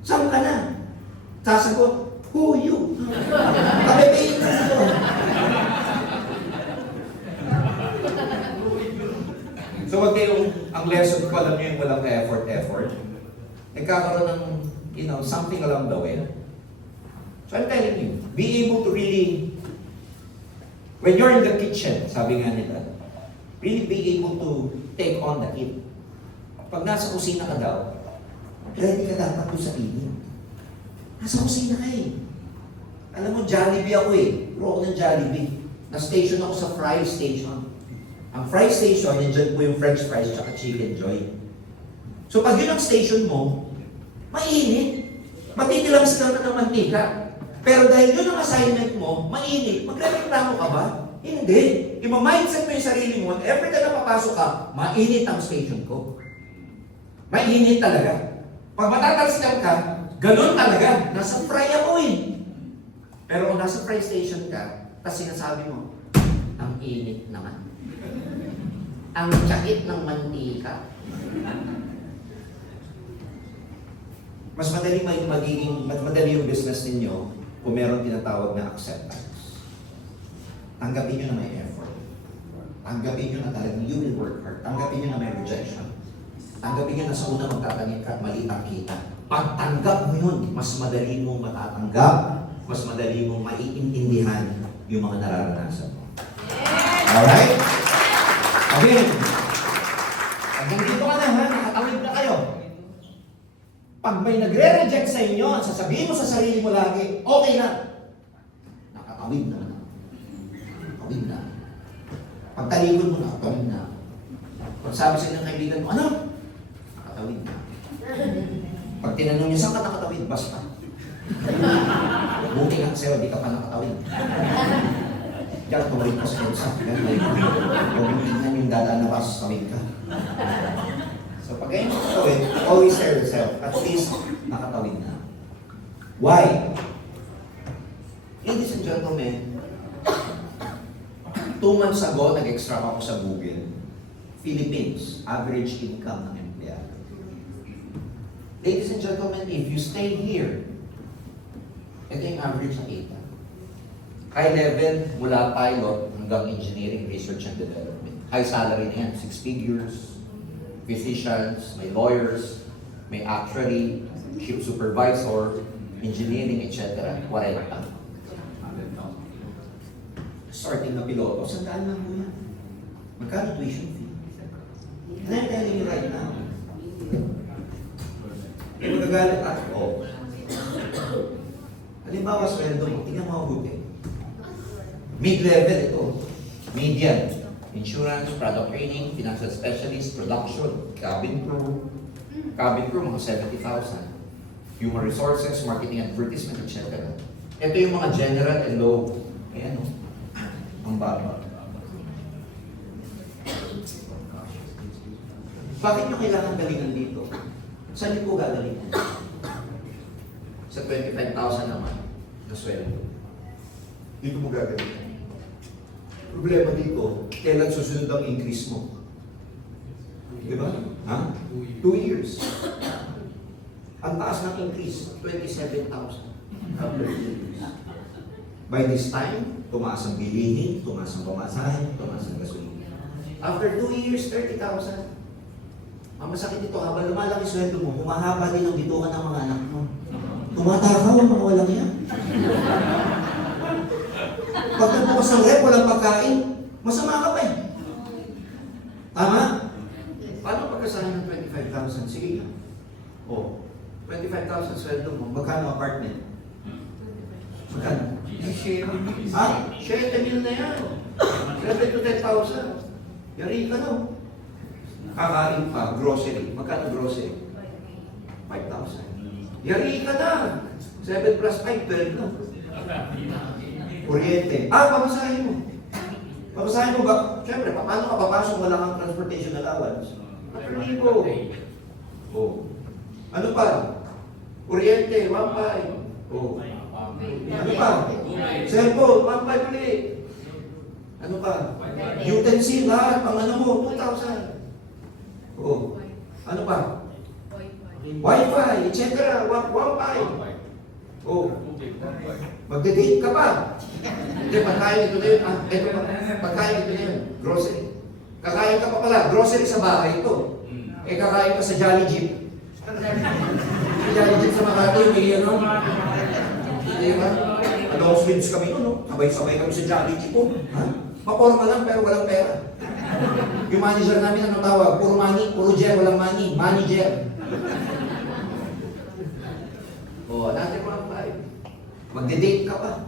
Saan ka na? Sasagot, who you? Pabebeyin ka dito. So wag kayong, ang lesson ko alam nyo yung walang effort. Nagkakaroon ng, something along the way. So I'm telling you, be able to really, when you're in the kitchen, sabi nga nila, really be able to take on the heat. Pag nasa kusina ka daw, ready ka dapat doon sa init. Nasa kusina ka eh. Alam mo, Jollibee ako eh. Puro ako ng Jollibee. Na-station ako sa fry station. Ang fry station, nandiyan po yung french fries at chicken joy. So pag yun ang station mo, mainit. Matitilang sila na ng mantika. Pero dahil yun ang assignment mo, mainit. Magreklamo ka ba? Hindi. Ima-mindset mo yung sarili mo, every time na papasok ka, mainit ang station ko. Mainit talaga. Pag matatalsikan ka, ganun talaga. Nasa fry ako eh. Pero kung nasa fry station ka, tapos sinasabi mo, ang init naman. Ang sakit ng mantika. Mas madali yung business ninyo kung meron tinatawag na acceptance. Tanggapin nyo na may effort. Tanggapin nyo na talagang you will work hard. Tanggapin nyo na may rejection. Tanggapin nyo na sa una magtatangin ka at mali ang kita. Pagtanggap mo yun, mas madali mong matatanggap, mas madali mong maiintindihan yung mga nararanasan mo. Alright? Again, hanggang dito ka na ha, nakatawid na kayo. Pag may nagre-reject sa inyo at sasabihin mo sa sarili mo lagi, okay na. Nakatawid na. Nakatawid na. Pagtalikod mo, nakatawid na. Pag sabi sa inyong kaibigan mo, ano? Nakatawid na. Pag tinanong niya, saan ka nakatawid? Basta. Buti nga sa'yo, di ka pa nakatawid. Diyan, tumawid ka sa EDSA. Huwag yung tignan yung dadaan na bus, tawid ka. So pag ganyan nakatawid, always tell yourself, at least nakatawid na. Why? Ladies and gentlemen, 2 months ago, nag-extra ako sa Google. Philippines, average income ng empleyado. Ladies and gentlemen, if you stay here, ito yung average na kita. High level, mula pilot hanggang engineering, research and development. High salary na yan, 6 figures, physicians, may lawyers, may actuary, ship supervisor, engineering, etc. 40. Starting na piloto, sandaan lang mo yan. Magkano tuition fee? And I'm telling you right now, eh magagalit ako. Halimbawa, sweldo mo, tingnan mo mabuti. Mid-level ito. Median. Insurance, product training, financial specialist, production, cabin crew. Cabin crew, mga 70,000. Human resources, marketing, advertisement, etc. Ito yung mga general and low. Ayan o. Ang baba. Bakit nyo kailangan galingan dito? Saan nyo po gagalingan? Sa 25,000 naman na sweldo. Dito mo gagalingan. Problema dito, kailan susunod ang increase mo? Di ba? Ha? 2 years. Ang taas ng increase, 27,000. After 2 years. By this time, tumaas ang bilihin, tumaas ang pamasahe, tumaas ang gasolina. After 2 years, 30,000. Ang masakit ito, habang lumalaki sweldo mo, humahaba din ang bitukan ng mga anak mo. Tumatakaw ang mga walang yan. Pag nagbukas ng rep, walang pagkain, masama ka pa eh. Tama? Paano pagkasahan ng 25,000? Sige nga. O, 25,000 sweldo mo, magkano apartment? Magkano? Ha? 7,000 na yan. 7 to 10,000. Yari ka na. Kakain pa, grocery. Magkano grocery? 5,000. Yari ka na. 7 plus 5, 12 na. Kuryente. Pamasahin mo. Pamasahin mo ba? Siyempre, paano ka papasok wala kang transportation allowance? 4,000. Oh. Ano pa? Kuryente, 1,500. Oh. Ano pa? Cellphone, 1,500 ulit. Ano pa? Utensil, lahat, pang ano mo, 2,000. Oh. Ano pa? Wi-Fi, etc. 1,500. Oh. Magde-date ka pa. Hindi, pagkain ito na yun. Ito pa. Pagkain ito na yun. Grocery. Kakain ka pa pala. Grocery sa bahay ito. Kakain ka sa Jolly Jeep. Sa Jolly Jeep sa Makati, may ano? Hindi ba? Adults lives kami no? Sabay-sabay kami sa Jolly Jeep po. Ha? Maporma lang pero walang pera. Yung manager namin, ano tawag? Puro money, puro gel, walang money. Manager. O, natin mo ang 5. Magde-date ka pa.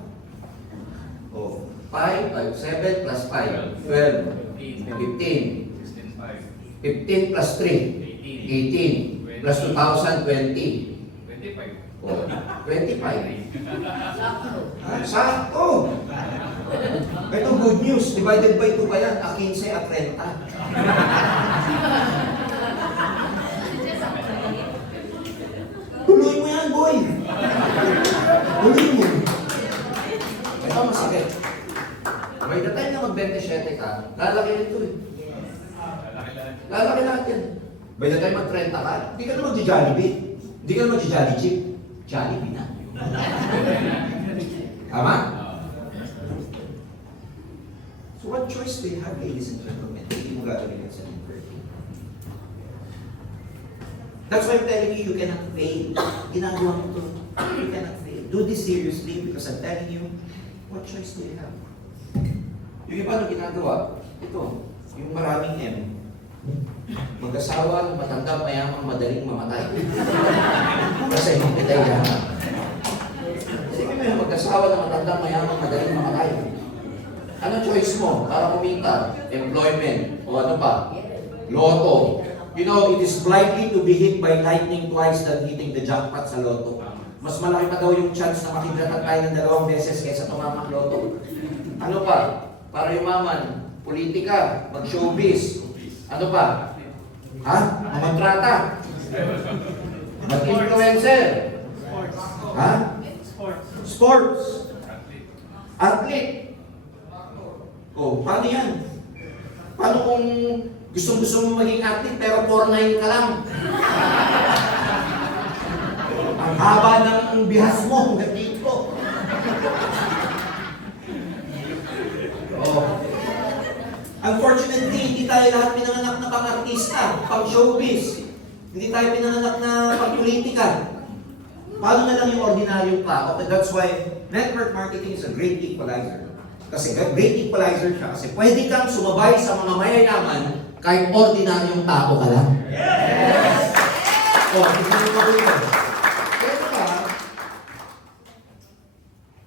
O, 5, 7 plus 5, 12, 15. 15 plus 3, 18. Plus 2,000, 20. 25. O, 25. Sakto. Ito good news. Divided by 2 ba yan? A 15 at 30. Tuloy mo yan, boy. Tuloy mo. Ito masakit. By the time na mag-27 ka, lalaki nito eh. Lalaki lahat yan. By the time mag-30 ka, hindi ka na mag-Jollibee. Hindi ka na mag-Jolly Jeep. Jollibee na. Tama? So what choice do you have, ladies and gentlemen? Hindi mo gagawin yan sa liberty. That's why I'm telling you, you cannot fail. Ginagawa mo to. You cannot fail. Do this seriously because I'm telling you, what choice do you have? Yung iba na ginagawa, ito, yung maraming M. Mag-asawa ng matanda, mayamang, madaling mamatay. Kasi hindi tayo yaman. Sige mo yung mag-asawa ng matanda, mayamang, madaling mamatay. Ano choice mo para kumita? Employment o ano pa? Lotto. You know, it is likely to be hit by lightning twice than hitting the jackpot sa lotto. Mas malaki pa daw yung chance na makidratan tayo ng 2 beses kaysa tumamak lotto. Ano pa? Para yumaman, politika, mag-showbiz. Ano pa? Ha? Mamantrata. Mag-influencer. Ha? Sports. Athlete. Oh, paano yan? Paano kung gusto mo maging athlete pero 4'9" ka lang? Ang haba ng bihas mo, hanggang dito. Oh. Unfortunately, hindi tayo lahat pinanganak na pang-artista, pang-showbiz. Hindi tayo pinanganak na pang-politika. Paano na lang yung ordinaryong tao? Okay, that's why network marketing is a great equalizer. Kasi great equalizer siya. Kasi pwede kang sumabay sa mga mayayaman kahit ordinaryong tao ka lang. Yes! O, tignan mo ko ito. Kaya ba?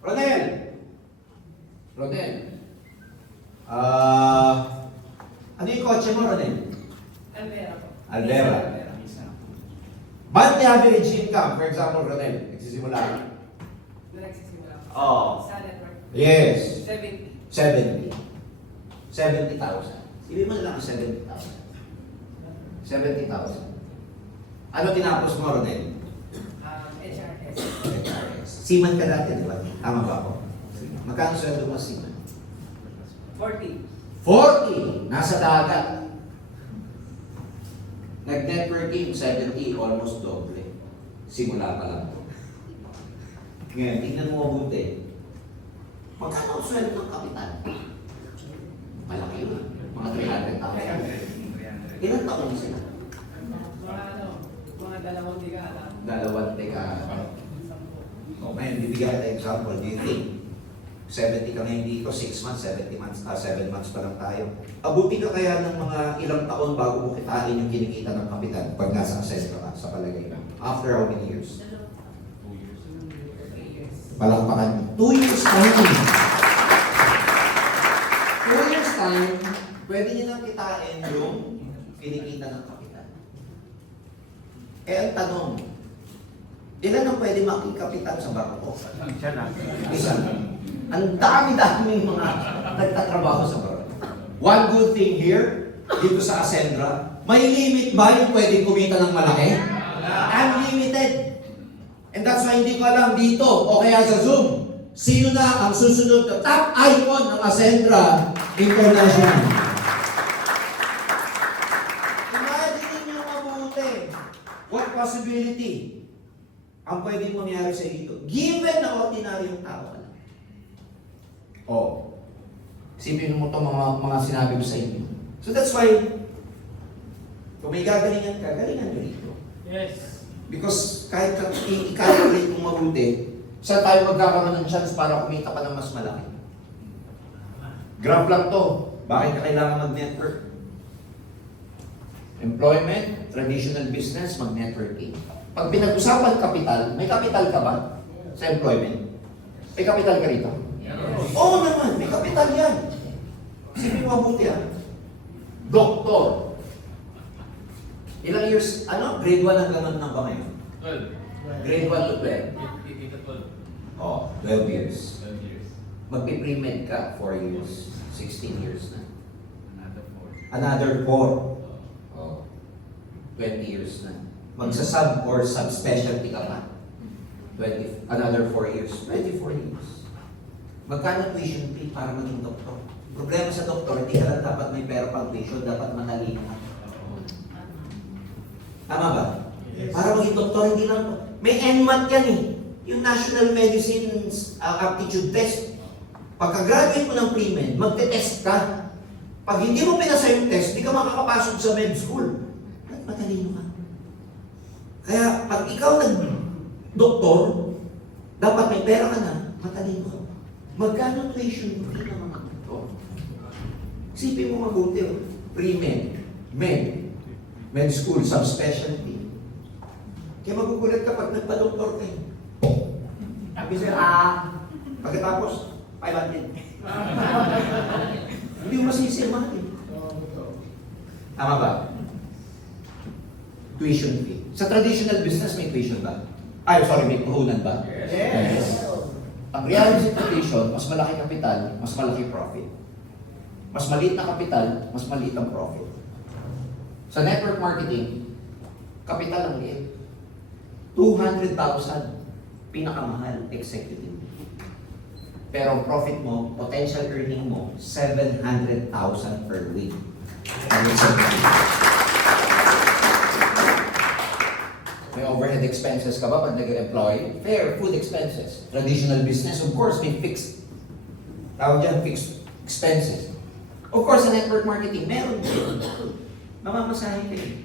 Ronel! Ronel. Ano yung kotse mo, Ronel? Alvera po. Alvera. Monthly average income, for example, Ronel, nagsisimula ka. Nagsisimula po. Oo. Sa network. Yes. 70. 70,000. Ibig mo na lang 70,000. 70,000. Ano tinapos mo, Ronel? HRS. Seaman ka dati, di ba? Tama ba ako? Magkano sweldo mo seaman? 40. 40! Nasa dagat. Nag-networking, 70, almost doble. Simula pa lang. Ngayon, tingnan mo mabuti. Magkano ang sweldo ng kapitan? Malaki yun. Mga 300,000. Ilan taon sila? Mga dalawang dekada. Dalawang dekada. Sampo. Okay, bibigyan kita example. Do you think 70 ka ngayon dito, 6 months, 7 months pa lang tayo. Abuti ka kaya ng mga ilang taon bago mo kitain yung kinikita ng kapitan pag nasa asesor ka sa palagay mo? After how many years? 3 years. Palakpakan mo. 2 years time. 2 years time, pwede niyo nang kitain yung kinikita ng kapitan. Eh, ang tanong, ilan ang pwede makikapitan sa barko? Isa. Ang dami-daming mga nagtatrabaho sa barko. One good thing here, dito sa Ascendra, may limit ba yung pwedeng kumita ng malaki? Unlimited. And that's why hindi ko alam dito o kaya sa Zoom, sino na ang susunod na top icon ng Ascendra International. Imagine niyo mabuti what possibility ang pwedeng mangyari sa ito. Given na ordinaryong tao ka lang. Oh, isipin mo itong mga sinabi ko sa inyo. So that's why, kung may gagalingan ka, galingan ka dito. Yes. Because kahit i-calculate mo mabuti, saan tayo magkakaroon ng chance para kumita pa ng mas malaki? Graph lang to. Bakit ka kailangan mag-network? Employment, traditional business, mag-networking. Pag pinag-usapan kapital, may kapital ka ba sa employment? May kapital ka rito? Oo naman, may kapital yan. Isipin mo mabuti Doktor. Ilang years, grade 1 hanggang ano na ba ngayon? 12. Grade 1 to 12. 12 Oh, 12 years. years. Magpi-pre-med ka, 4 years. 16 years na. Another 4. Another 4. Oh, 20 years na. Magsa-sub or subspecialty ka pa. Another 4 years. 24 years. Magkano tuition fee para maging doktor? Problema sa doktor, hindi ka lang dapat may pera pang tuition, dapat matalino ka. Tama ba? Yes. Para maging doktor, hindi lang po. May NMAT yan eh. Yung National Medicine Aptitude Test. Pagka-graduate mo ng pre-med, magte-test ka. Pag hindi mo pinasa yung test, hindi ka makakapasok sa med school. At matalino ka. Kaya pag ikaw nag-doktor, dapat may pera ka na, matalino ka. Magkano tuition fee ng mga doktor? Isipin mo mabuti, pre-med, med school, subspecialty. Kaya magugulat ka pag nagpa-doktor ka eh. Sabi siya, pagkatapos, 500. Hindi mo masisimahan eh. Tama ba? Tuition fee. Sa traditional business, may tuition ba? Ay, sorry, may puhunan ba? Yes. Ang reality tuition, mas malaki kapital, mas malaki profit. Mas maliit na kapital, mas maliit ang profit. Sa network marketing, kapital ang liit. 200,000, pinakamahal, executive. Pero ang profit mo, potential earning mo, 700,000 per week. Ang executive. May overhead expenses ka ba pag nag-employ? Fair, food expenses. Traditional business, of course, may fixed. Tawag dyan, fixed expenses. Of course, sa network marketing, meron din. Mamamasahin kayo.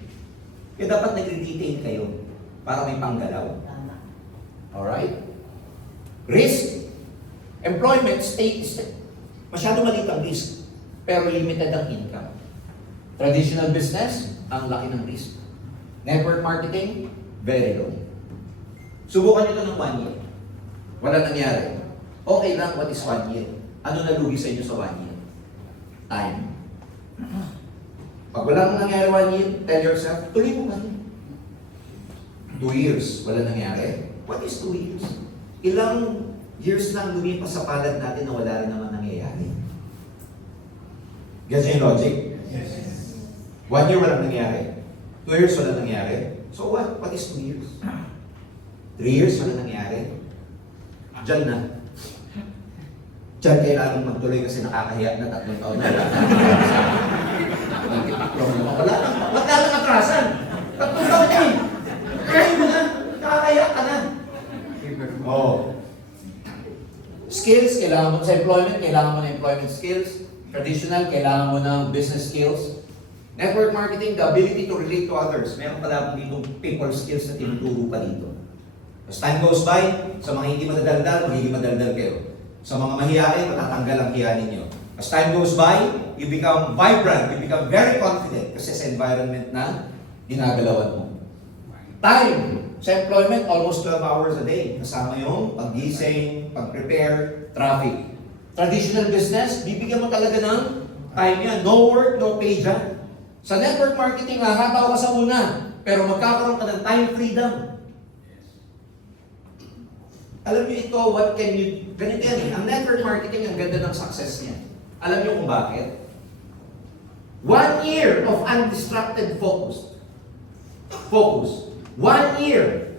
Kaya dapat nagre-retain kayo para may panggalaw. Alright? Risk. Employment, state. Masyado maliit ang risk, pero limited ang income. Traditional business, ang laki ng risk. Network marketing, very low. Subukan nito ng 1 year. Wala nangyari. Okay lang, what is 1 year? Ano nalugi sa inyo sa 1 year? Time. Pag wala nang nangyari 1 year, tell yourself, tuloy mo ba? 2 years, wala nangyari. What is 2 years? Ilang years lang lumipas sa palad natin na wala rin naman nangyayari. Gets yung logic? Yes. 1 year walang nangyari. 2 years walang nangyari. So what? What is 2 years? 3 years walang nangyari. Diyan na. Diyan kayo lalong magtuloy kasi nakakahiya na 3 taon na. Wala lang atrasan. Ikaw na eh. Kaya mo na. Kakaya ka na. Oh. Skills, kailangan mo sa employment, kailangan mo ng employment skills. Traditional, kailangan mo ng business skills. Network marketing, the ability to relate to others. Meron pala akong dito people skills na tinuturo pa dito. As time goes by, sa mga hindi madadaldal, magiging madaldal kayo. Sa mga mahiyain, matatanggal ang hiya ninyo. As time goes by, you become vibrant, you become very confident kasi sa environment na ginagalawan mo. Time, sa employment, almost 12 hours a day. Kasama yung pag-gising, pag-prepare, traffic. Traditional business, bibigyan mo talaga ng time yan. No work, no pay dyan. Sa network marketing, hahataw ka sa una, pero magkakaroon ka ng time freedom. Alam niyo ito, what can you... Ganito yan eh. Ang network marketing, ang ganda ng success niya. Alam niyo kung bakit? 1 year of undistracted focus. 1 year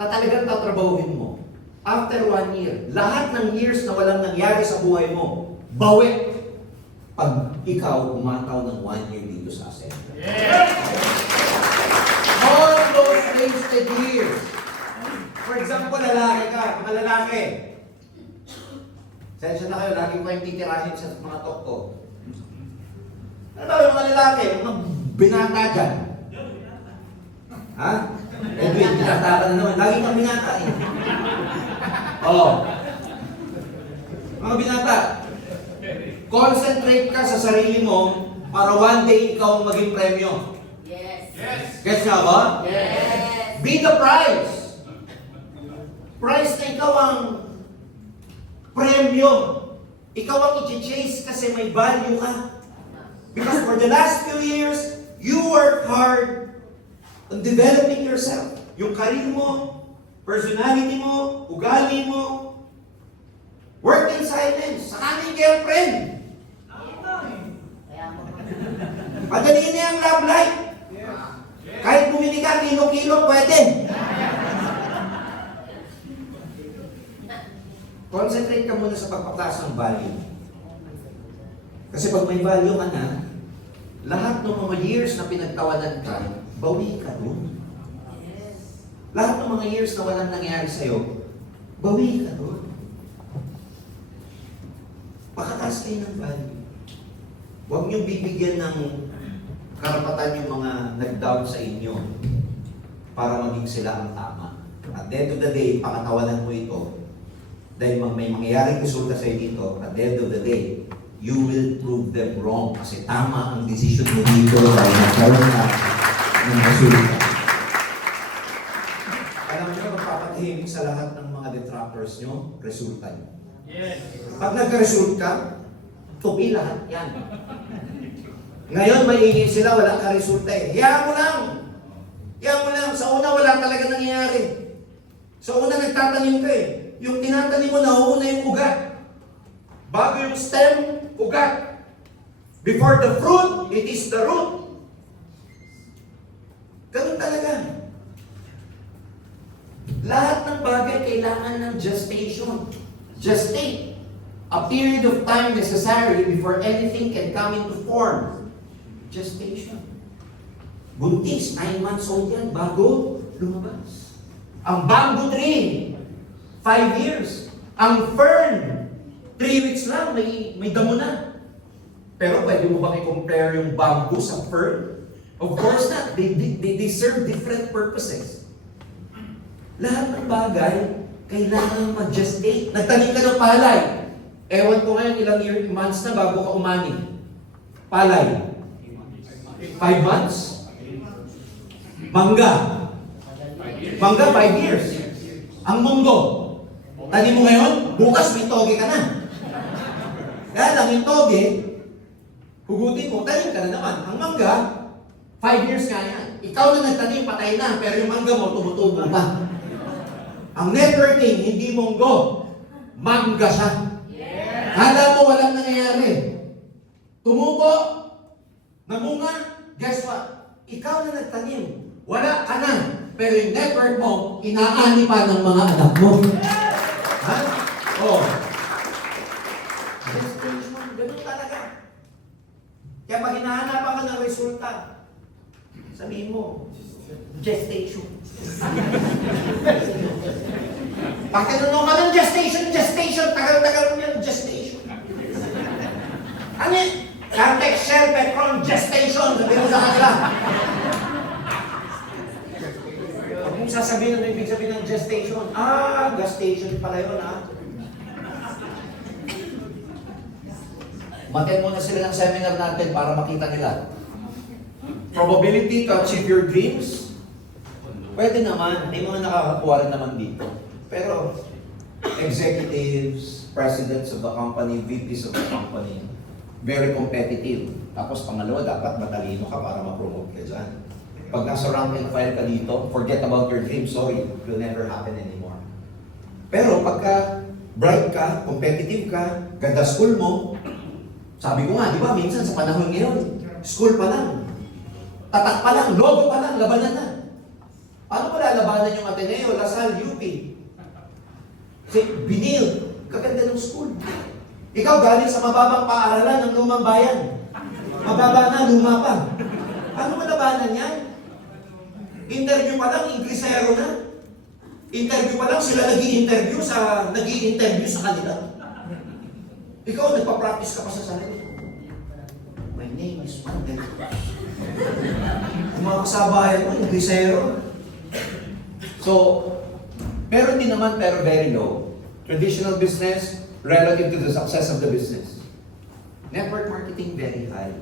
na talagang tatrabahuhin mo. After 1 year, lahat ng years na walang nangyari sa buhay mo, bawi pag ikaw umataw ng 1 year dito sa Ascender. All those wasted years. For example, lalaki ka, mga lalaki. Sensya na kayo, lagi ko yung titirahin sa mga talk ko. Ano ba yung mga lalaki, mga binata dyan? Ha? Edwin, binata ka na naman. Lagi kang binata eh. Oo. Mga binata, concentrate ka sa sarili mo para one day ikaw ang maging premyo. Yes. Gets nga ba? Yes. Be the prize. Prize na ikaw ang premyo. Ikaw ang i-chase kasi may value ka. Because for the last few years, you worked hard on developing yourself. Yung career mo, personality mo, ugali mo, work in silence. Saka na yung girlfriend. Kaya mo. Madali na yung love life. Kahit bumili ka, kilo-kilo, pwede. Concentrate ka muna sa pagpataas ng value. Kasi pag may value ka na, lahat ng mga years na pinagtawanan ka, bawi ka doon. Lahat ng mga years na walang nangyari sa'yo, bawi ka doon. Pakataas kayo ng value. Huwag niyong bibigyan ng karapatan yung mga nag-down sa inyo para maging sila ang tama. At the end of the day, pakatawanan mo ito. Dahil may mangyayaring resulta sa'yo dito, at the end of the day, you will prove them wrong kasi tama ang decision mo dito dahil nagkaroon ka ng resulta. Alam niyo, magpapatahimik sa lahat ng mga detractors nyo, resulta nyo. Yes. Pag nagka-result ka, tupi lahat yan. Ngayon, maingin sila, wala ka resulta eh. Hayaan mo lang. Hayaan mo lang. Sa una, wala talaga nangyayari. Sa una, nagtatanim ka eh. Yung tinatanim mo, nauuna yung ugat. Bago yung stem, ugat. Before the fruit, it is the root. Ganun talaga. Lahat ng bagay kailangan ng gestation. Gestate. A period of time necessary before anything can come into form. Gestation. Buntis, 9 months old yan, bago lumabas. Ang bamboo tree, 5 years. Ang fern, 3 weeks lang, may damo na. Pero pwede mo bang i-compare yung bamboo sa fern? Of course not. They serve different purposes. Lahat ng bagay, kailangan mag-gestate. Nagtanim ka ng palay. Ewan ko ngayon ilang months na bago ka umani. Palay. 5 months? Mangga. Mangga, 5 years. Ang munggo. Tanim mo ngayon, bukas may toge ka na. Kaya lang yung toge, hugutin mo, tanim ka na naman. Ang mangga, 5 years nga yan. Ikaw na nagtanim, patay na, pero yung mangga mo, tumutubo pa. Ang networking, hindi munggo. Mangga siya. Hala mo, walang nangyayari. Tumubo, namunga, guess what? Ikaw na nagtanim, wala ka na. Pero yung network mo, inaani pa ng mga anak mo. Ha? Oh. Gestation, ganun talaga. Kaya pag hinahanapan ka ng resulta, sabihin mo, Gestation. Pag tinanong ka ng gestation, tagal-tagal mo yan, gestation. Ano yun? Caltex, Shell, Petron, gestation, sabi mo sa kanila. Huwag mong sasabihin ano ibig sabihin ng gestation. Gas station pala yun, Maten muna sila ng seminar natin para makita nila. Probability to achieve your dreams? Pwede naman. May mga nakakakuha rin naman dito. Pero, executives, presidents of the company, VPs of the company, very competitive. Tapos pangalawa, dapat matalino ka para ma-promote ka dyan. Pag nasa rank and file ka dito, forget about your dream. Sorry, it will never happen anymore. Pero pagka bright ka, competitive ka, ganda school mo, sabi ko nga, di ba, minsan sa panahon ngayon, school pa lang, tatak pa lang, logo pa lang, labanan na. Paano mo lalabanan yung Ateneo, Lasal, UP? Binil, kaganda ng school. Ikaw galing sa mababang paaralan ng lumang bayan. Mababa na, luma pa. Paano mo labanan yan? Interview pa lang, Inglesero na. Interview pa lang, sila nag-i-interview sa kanila. Ikaw, nagpa-practice ka pa sa sarili. My name is Mandel. Yung mga kasabayan mo, Inglesero. So, pero hindi naman, pero very low. Traditional business, relative to the success of the business. Network marketing, very high.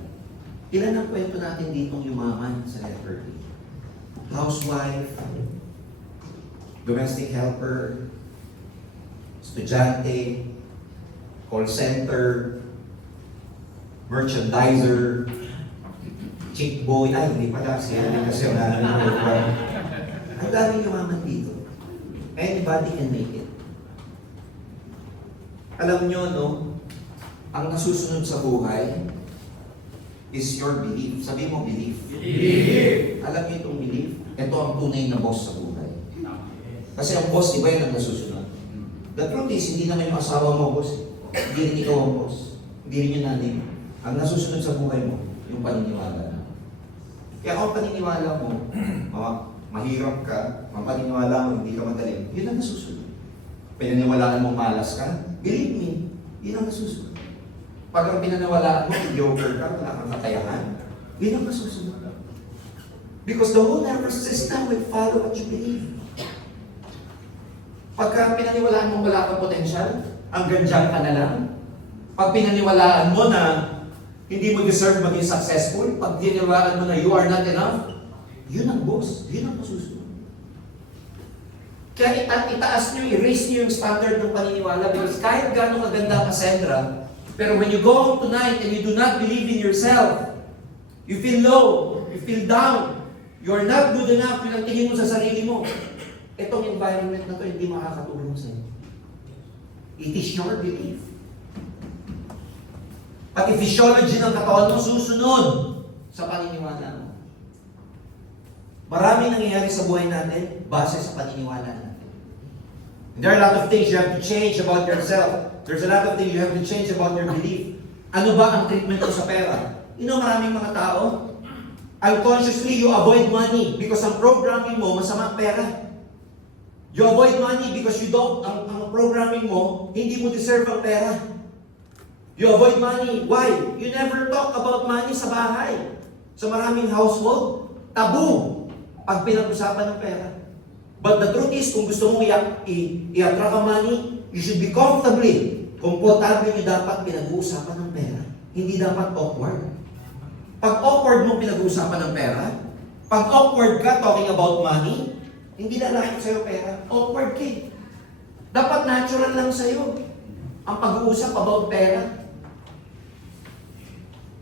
Ilan ang kwento natin ditong yumaman sa networking? Housewife, domestic helper, estudyante, call center, merchandiser, chick boy, hindi pala siya, kasi ang daming yumaman dito. Anybody can make it. Alam nyo, no? Ang nasusunod sa buhay is your belief. Sabi mo, belief. Belief. Alam niyo itong belief? Ito ang tunay na boss sa buhay. Kasi ang boss, di ba yun ang nasusunod? The truth is, hindi naman yung asawa mo, boss. Hindi rin ikaw ang boss. Hindi rin yung nanay mo. Ang nasusunod sa buhay mo, yung paniniwala. Kaya kung paniniwala mo, mahirap ka, paniniwala mo, hindi ka magaling, yun ang nasusunod. Pinaniwalaan mo malas ka, believe me, yun ang nasusunod. Pag ang pinaniwalaan mo, mediocre ka, wala kang kakayahan, yun ang nasusunod. Because the whole nervous system will follow what you believe. Pagka pinaniwalaan mo wala kang potential, hanggang dyan ka na lang. Pag pinaniwalaan mo na hindi mo deserve maging successful, pag pinaniwalaan mo na you are not enough, yun ang boss, yun ang masusunod. Kaya itaas nyo, i-raise nyo yung standard ng paniniwala because kahit gano'ng maganda ka, Sandra, pero when you go home tonight and you do not believe in yourself, you feel low, you feel down, you are not good enough, yun ang tingin mo sa sarili mo, itong environment na to hindi makakatulong sa'yo. It is your belief. Pati physiology ng katawan mo susunod sa paniniwala mo. Maraming nangyayari sa buhay natin base sa paniniwala natin. And there are a lot of things you have to change about yourself. There's a lot of things you have to change about your belief. Ano ba ang treatment mo sa pera? Maraming mga tao, unconsciously you avoid money because ang programming mo masama ang pera. You avoid money because you don't, ang programming mo, hindi mo deserve ang pera. You avoid money. Why? You never talk about money sa bahay. Sa maraming household, tabu pag pinag-usapan ng pera. But the truth is, kung gusto mong i-attract ang money, you should be komportable nyo dapat pinag-uusapan ng pera. Hindi dapat awkward. Pag awkward mong pinag-uusapan ng pera, pag awkward ka talking about money, hindi lalapit sa'yo pera. Awkward ka. Dapat natural lang sa'yo ang pag-uusap about pera.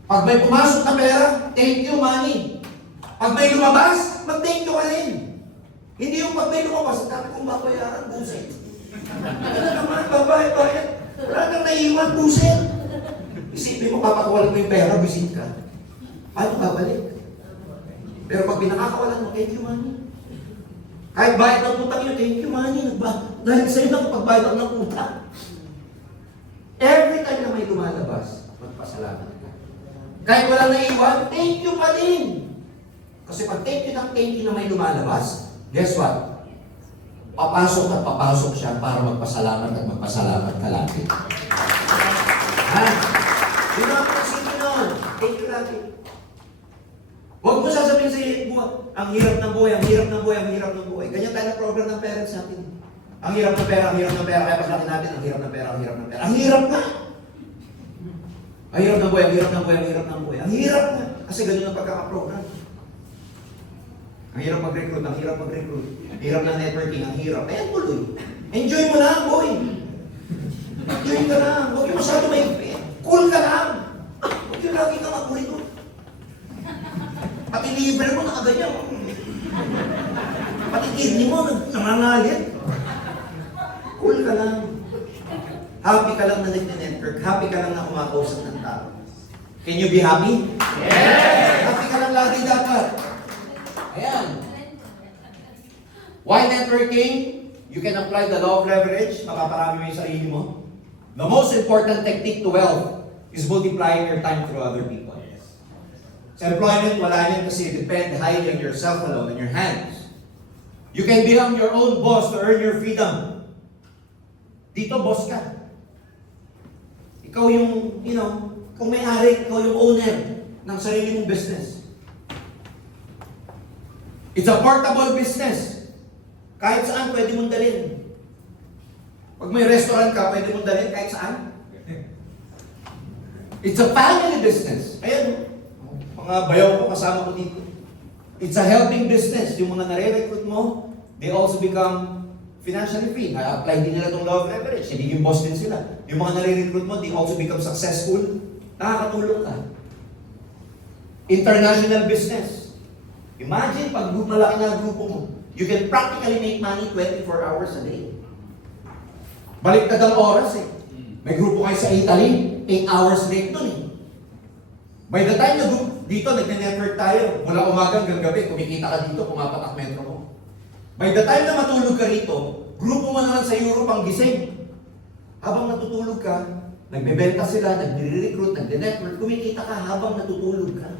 Pag may pumasok na pera, thank you money. Pag may lumabas, mag-thank you ka rin. Hindi yung pag may lumabas, ang dami kong babayaran, buset. Ano naman, babayad. Wala kang naiiwan, buset. Isipin mo, papakawalan mo yung pera, visit ka. Paano babalik? Pero pag pinakakawalan mo, thank you money. Kahit bayad ng utang yun, thank you money. Dahil sa'yo na kapag bayad ako ng utang. Every time na may lumalabas, magpasalamat ka. Kahit walang naiwan, thank you pa din. Kasi pag thank you na may lumalabas, guess what? Papasok at papasok siya para magpasalamat at magpasalamat ka lagi. Ha? Yun ang pinasipin nun. Thank you lagi. Huwag mo sasabihin sa buhay, ang hirap ng buhay, ang hirap ng buhay, ang hirap ng buhay. Ganyan tayo na program ng parents natin. Ang hirap ng pera, ang hirap ng pera. Kaya paglaki natin, ang hirap ng pera, ang hirap ng pera. Ang hirap na! Ang hirap ng buhay, ang hirap ng buhay, ang hirap ng buhay. Ang hirap na! Kasi ganun ang pagkakaprogram. Ang hirap mag-recruit, ang hirap mag-recruit. Ang hirap ng networking, ang hirap. Ayan, tuloy. Enjoy mo lang, boy! Enjoy ka lang. Huwag yung masyado maigpit. Cool ka lang. Huwag yung lagi kang magulito. Pati libre mo, nakaganyan. Pati kidney mo, nangangalit. Cool ka lang. Happy ka lang na nag-network. Happy ka lang na kumakausap ng tao. Can you be happy? Yes! Happy ka lang lagi dapat. Ayan. Why networking? You can apply the law of leverage. Makaparami mo yung sarili mo. The most important technique to wealth is multiplying your time through other people. Sa employment, wala yan kasi depend highly on yourself alone, on your hands. You can become your own boss to earn your freedom. Dito, boss ka. Ikaw yung, kung may-ari, ikaw yung owner ng sarili mong business. It's a portable business. Kahit saan, pwede mong dalhin. Pag may restaurant ka, pwede mong dalhin kahit saan. It's a family business. Ayan, mga bayaw ko kasama ko dito. It's a helping business. Yung mga nare-recruit mo, they also become financially free. Na-apply din nila itong law of leverage. Hindi yung boss din sila. Yung mga nare-recruit mo, they also become successful. Nakakatulong ka. International business. Imagine pag malaki na grupo mo, you can practically make money 24 hours a day. Baliktad ang oras eh. May grupo kayo sa Italy, 8 hours late dun eh. By the time na dito, nag-network tayo. Mula umaga hanggang gabi, kumikita ka dito, pumapatak metro mo. By the time na matulog ka rito, grupo mo naman sa Europe ang gising. Habang natutulog ka, nagbebenta sila, nagre-recruit, nagre-network, kumikita ka habang natutulog ka.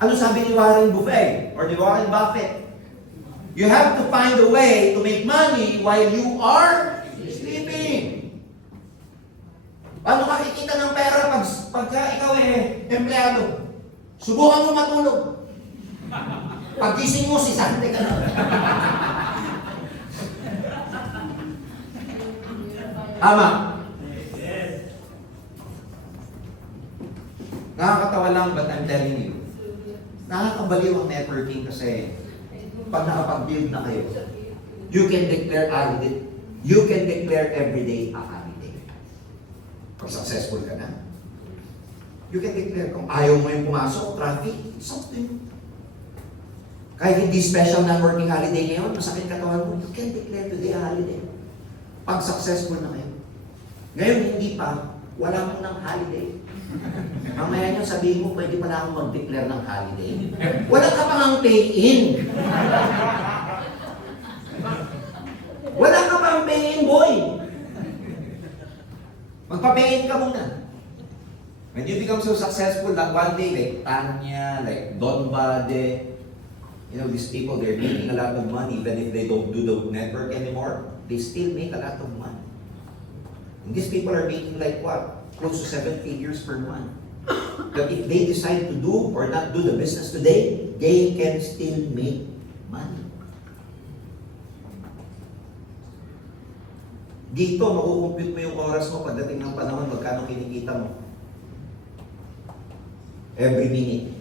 Ano sabi ni Warren Buffett or ni Warren Buffett? You have to find a way to make money while you are sleeping. Paano ka kikita ng pera pagka ikaw empleyado? Subukan mo matulog. Paggising mo, sisante ka na. Tama. Nakakatawa lang, but I'm telling you, nakakabaliw ang networking kasi pag nakapag-build na kayo, you can declare holiday. You can declare every day a holiday. Pag successful ka na, you can declare kung ayaw mo yung pumasok, traffic, something. Kahit hindi special na working holiday ngayon, masakit katawan mo, you can declare today a holiday. Pag successful na kayo. Ngayon, hindi pa, wala mo ng holiday. Mamaya nyo sabihin mo, pwede pala akong mag-declare ng holiday. Wala ka pang ang pay-in. Wala ka pang pay-in, boy. Magpa-pay-in ka muna. When you become so successful that one day, like Tanya, like Don Bade, these people, they're making a lot of money even if they don't do the network anymore. They still make a lot of money. And these people are making like what? Close to 7 figures per month. But if they decide to do or not do the business today, they can still make money. Dito, makukumpute mo yung oras mo pagdating ng panahon, magkano kinikita mo. Every minute.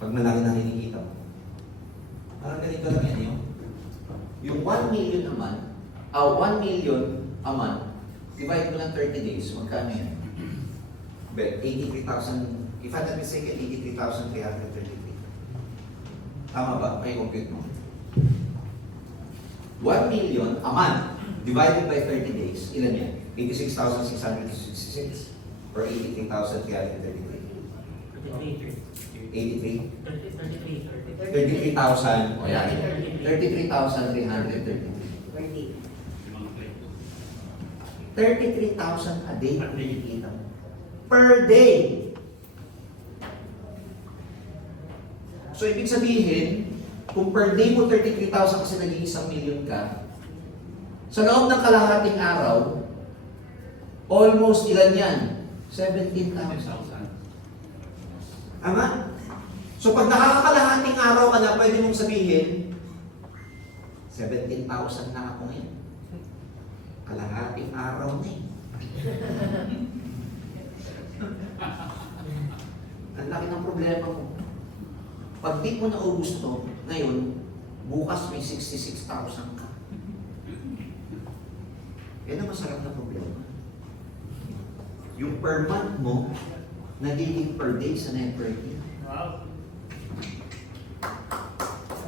Pag malaki na kinikita mo. Parang ganito lang yan yun. Yung 1 million a month, 1 million a month, divide mo ng 30 days, magkano yan? 83,000, if I'm not mistaken, 83,333. Tama ba? May compute mo. 1 million a month, divided by 30 days, ilan yan? 86,666 or 83,333? 83? 33,000. O yan. 33,333. 33,000 a day ang kinikita mo. Per day. So, ibig sabihin, kung per day mo 33,000 kasi naging 1,000,000 ka, sa loob ng kalahating araw, almost ilan yan? 17,000. Tama? So pag nakakalahating araw ka na, pwede mong sabihin, 17,000 na ako ngayon. Kalahating araw na eh. Ang laki ng problema mo. Pag di mo naubos to, ngayon, bukas may 66,000 ka. Yan ang masarap na problema. Yung per month mo, nagiging per day sa networking. Wow.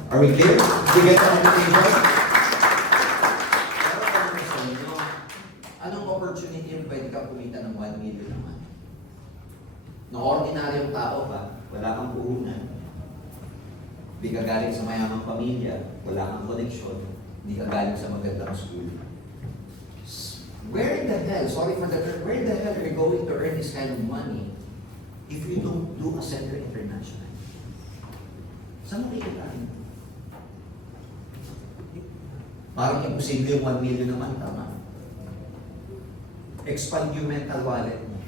Are we clear? Did you get the understanding? Pero kung sa inyo, anong opportunity yung pwede ka kumita ng 1 million naman? Na ordinaryong tao ka, wala kang puhunan. Hindi ka galing sa mayamang pamilya, wala kang koneksyon, hindi ka galing sa magandang school. Where in the hell, sorry for the term, where in the hell are you going to earn this kind of money if you don't do a center international? Saan mo kikitain? Parang imposible yung 1 million naman, tama? Expand yung mental wallet mo.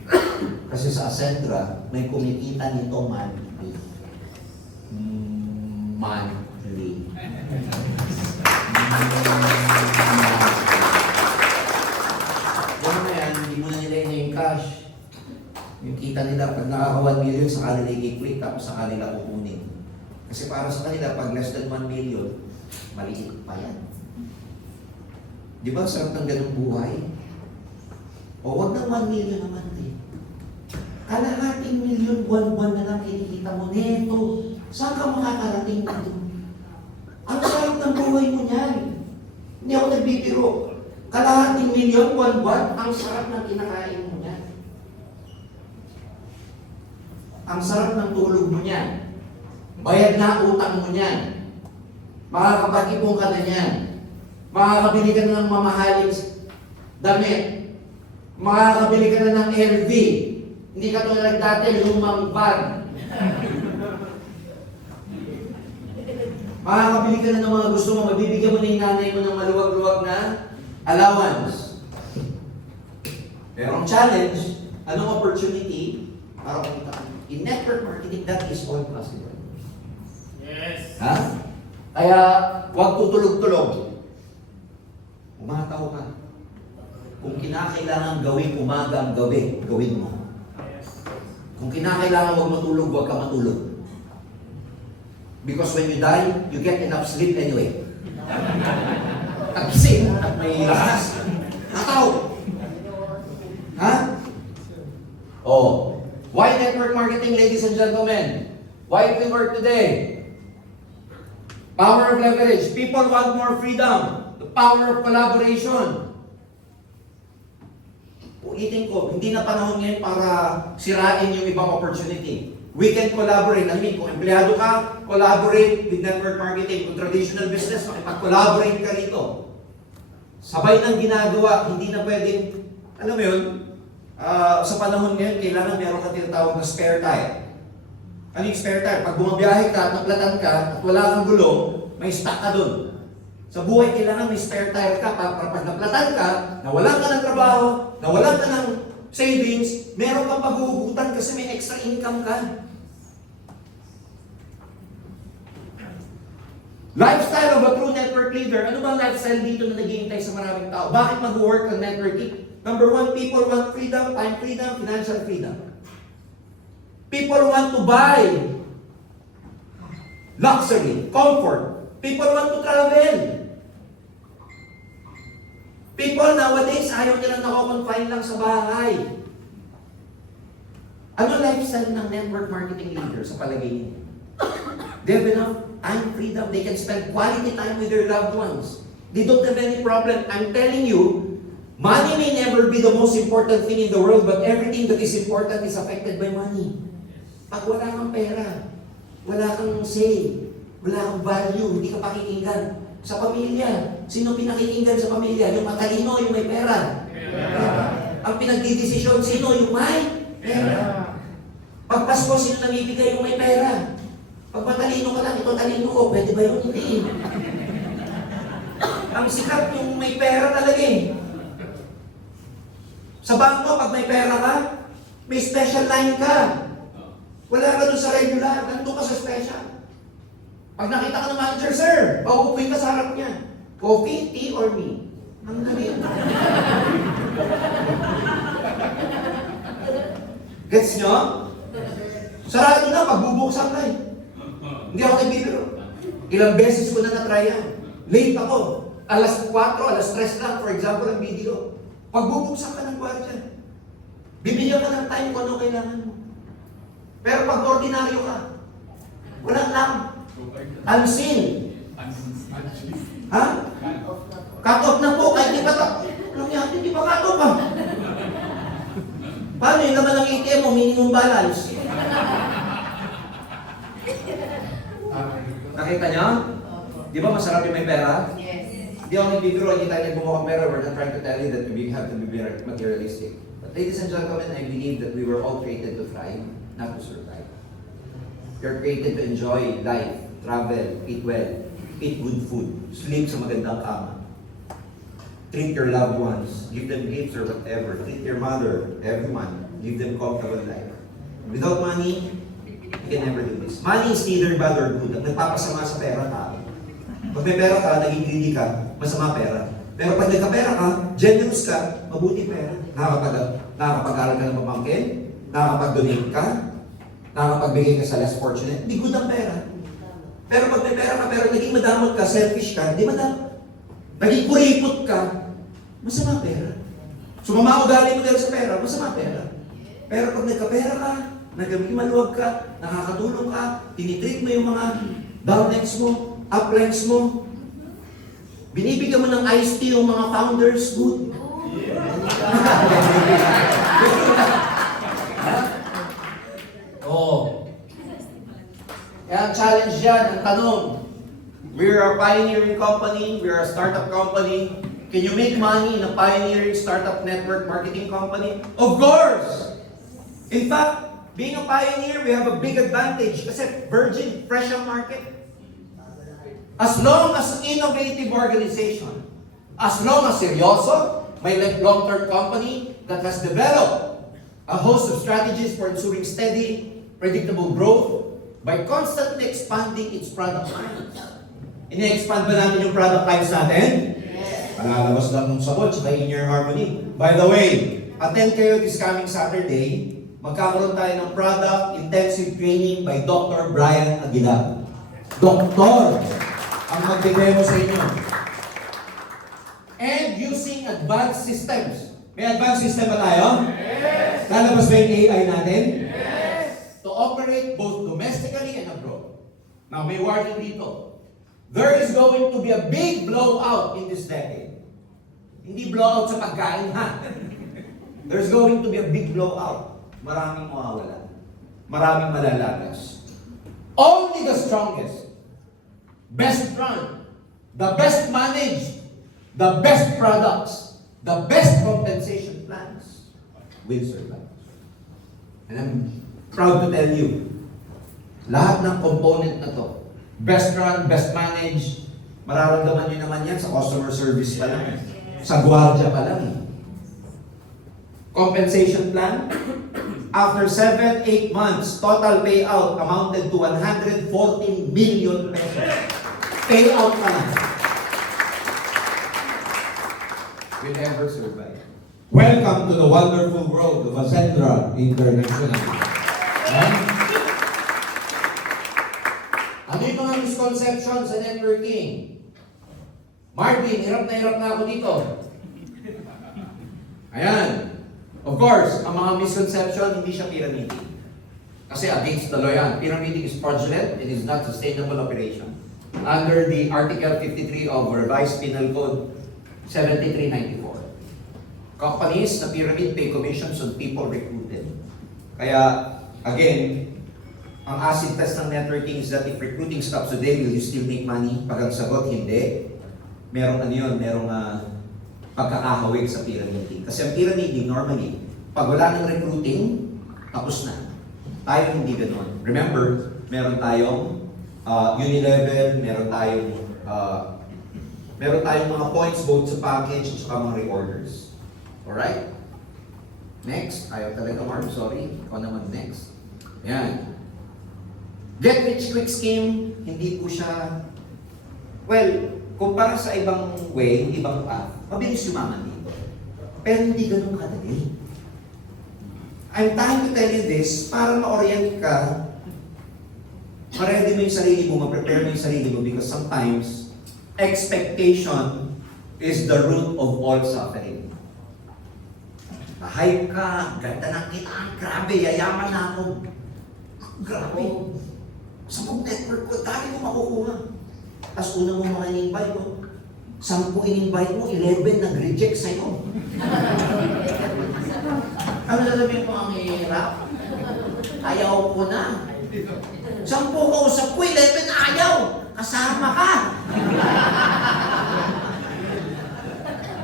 Kasi sa Ascentra, may kumikita nito monthly. Monthly. Yan na yan, hindi mo na nila yung cash. Yung kita nila, pag nakaka 1 million, sa kanila i-click, tapos sa kanila kukunin. Kasi para sa kanila, pag less than 1 million, maliit pa yan. Di ba sarap ng ganung buhay? O wag ng 1 million naman eh. Kalahating milyon, buwan-buwan na lang kinikita mo neto. Saan ka makakarating dito? Ang sarap ng buhay mo niyan. Hindi ako nagbibiro. Kalahating milyon, buwan-buwan, ang sarap ng kinakain mo niyan. Ang sarap ng tulog mo niyan. Bayad na utang mo niyan. Makakapag-ipon ka na niyan. Makakabili ka na ng mamahaling damit. Makakabili ka na ng LV. Hindi ka tulad dati, lumang van. Makakabili ka na ng mga gusto mo. Mabibigyan mo na yung nanay mo ng maluwag-luwag na allowance. Pero ang challenge, anong opportunity para kumita ka? In network marketing, that is all possible. Yes. Ha? Kaya, huwag tutulog-tulog. Umataw ka. Kung kinakailangan gawin umaga ang gabi, gawin mo. Kung kinakailangan huwag matulog, huwag ka matulog. Because when you die, you get enough sleep anyway. Tagising at may lakas. Nataw. Ha? Oh. Why network marketing, ladies and gentlemen? Why do we work today? Power of leverage. People want more freedom. The power of collaboration. Ulitin ko, hindi na panahon ngayon para sirain yung ibang opportunity. We can collaborate. I mean, kung empleyado ka, collaborate with network marketing. Kung traditional business, makipag-collaborate ka rito. Sabay ng ginagawa, hindi na pwedeng, alam mo yun, sa panahon ngayon, kailangan meron ka tinatawag na spare tire. Ano yung spare tire? Pag bumabiyahe ka at naplatan ka at wala kang gulong, may stock ka dun. Sa buhay, kailangan may spare tire ka para pag naplatan ka, nawalan ka ng trabaho, nawalan ka ng savings, meron kang paghuhugutan kasi may extra income ka. Lifestyle of a true network leader. Ano bang lifestyle dito na naghihintay sa maraming tao? Bakit mag-work ang networking? Number one, people want freedom, time freedom, financial freedom. People want to buy luxury, comfort. People want to travel. People nowadays, ayaw nilang nakakonfine lang sa bahay. Ano lifestyle ng network marketing leader sa palagay niyo? They have enough time, freedom. They can spend quality time with their loved ones. They don't have any problem. I'm telling you, money may never be the most important thing in the world, but everything that is important is affected by money. Pag wala kang pera, wala kang say, wala kang value, hindi ka pakikinggan. Sa pamilya, sino pinakikinggan sa pamilya? Yung matalino, yung may pera. Ang pinagdidesisyon, sino yung may pera. Pag Pasko, sino namibigay yung may pera? Pag matalino ka lang, ito talino ko, pwede ba yun? Hindi. Ang sikat yung may pera talaga eh. Sa bangko, pag may pera ka, may special line ka. Wala ka doon sa regular, nandun ka sa special. Pag nakita ka ng manager, sir, pauupuin ka sa harap niya. Coffee, tea, or me? Ang galing. Gets nyo? Sarado na, pagbubuksan ka eh. Hindi ako nagbibiro. Ilang beses ko na na-try yan. Late ako. Alas 4, alas 3 lang, for example, ang video. Pagbubuksan ka ng kwartya, bibigyan ka ng time kung ano kailangan mo. Pero pag ordinaryo ka, wala lang. Unseen. Ha? Cut off na po, kahit di pa anong yan? Hindi pa cut off ah. Paano yun naman ang ATM mo, minimum balance? Nakita niyo? Di ba masarap yung may pera? Yes. Di ako nagbibiro, hindi tayo nagbumukhang pera. We're not trying to tell you that we have to be very materialistic. But ladies and gentlemen, I believe that we were all created to thrive, not to survive. You're created to enjoy life, travel, eat well, eat good food, sleep sa magandang kama. Treat your loved ones, give them gifts or whatever. Treat your mother, everyone, give them comfortable life. Without money, you can never do this. Money is neither bad or good. Ang nagpapasama sa pera ka. Pag may pera ka, naging greedy ka, masama pera. Pero pag nagkapera ka, generous ka, mabuti pera. Nakakapag-aral ka ng pamangkin, nakakapag-donate ka, nakakapagbigay ka sa less fortunate, di good ang pera. Pero pag may pera ka, pero naging madamot ka, selfish ka, di madamot. Naging kuripot ka, masama pera. Sumama ugali mo dahil sa pera, masama pera. Pero pag nagkapera ka, naging maluwag ka, nakakatulong ka, tinitreat mo yung mga downlines mo, uplines mo, binibigyan mo ng iced tea yung mga founders, good. Oh. Kaya ang challenge yan, ang tanong, we're a pioneering company, we're a startup company. Can you make money in a pioneering startup network marketing company? Of course! In fact, being a pioneer, we have a big advantage kasi virgin, fresh ang market. As long as innovative organization, as long as seryoso, may long-term company that has developed a host of strategies for ensuring steady, predictable growth by constantly expanding its product lines. Ini-expand ba natin yung product lines natin? Yes. Palalabas lang ng sabot, tsaka in-ear harmony. By the way, attend kayo this coming Saturday. Magkakaroon tayo ng product intensive training by Dr. Brian Aguilar. Doktor ang magdedemo sa inyo. And using advanced systems. May advanced system ba tayo? Yes! Lalabas ba yung AI natin? Yes! To operate both domestically and abroad. Now, may warning dito. There is going to be a big blowout in this decade. Hindi blowout sa pagkain, ha? There's going to be a big blowout. Maraming mawawala. Maraming malalagas. Only the strongest, best run, the best managed, the best products, the best compensation plans will survive. And I'm proud to tell you, lahat ng component na to, best run, best managed, mararamdaman nyo naman yan sa customer service pa lang. Sa gwardiya pa lang. Compensation plan, after 7-8 months, total payout amounted to 114 million pesos. Payout pa lang. Will ever survive. Welcome to the wonderful world of Ascendra International. Ano yung mga misconception sa networking? Martin, hirap na ako dito. Ayan. Of course, ang mga misconception, hindi siya pyramiding. Kasi against the law yan. Pyramiding is fraudulent, it is not sustainable operation. Under the Article 53 of Revised Penal Code 7394. Companies na pyramid pay commissions on people recruited. Kaya, again, ang acid test ng networking is that if recruiting stops today, will you still make money? Pag ang sagot, hindi. Merong ano yun, merong pagkakahawig sa pyramiding. Kasi ang pyramiding, normally, pag wala ng recruiting, tapos na. Tayo hindi ganoon. Remember, meron tayong Unilevel, meron tayong mga points both sa package at saka mga reorders. Alright? Next. Ayaw talaga, Mark. Sorry. Ikaw naman next. Yan. Get rich quick scheme, hindi po siya, well, kumpara sa ibang way, ibang path, mabilis yumaman dito. Pero hindi ganun kadali. I'm trying to tell you this para ma-orient ka, ma-ready mo yung sarili mo, ma-prepare mo yung sarili mo because sometimes expectation is the root of all suffering. Hype ka, ganda ng kita, grabe, yayaman na ako. Grabe. Sa mong network ko, dami mo makukuha. Tapos una mo mga in-invite ko, 10 in-invite mo, 11 nag-reject sa'yo. Ano sasabihin mo ang hirap? Ayaw ko na. 10 kausap ko, 11 ayaw. Kasama ka.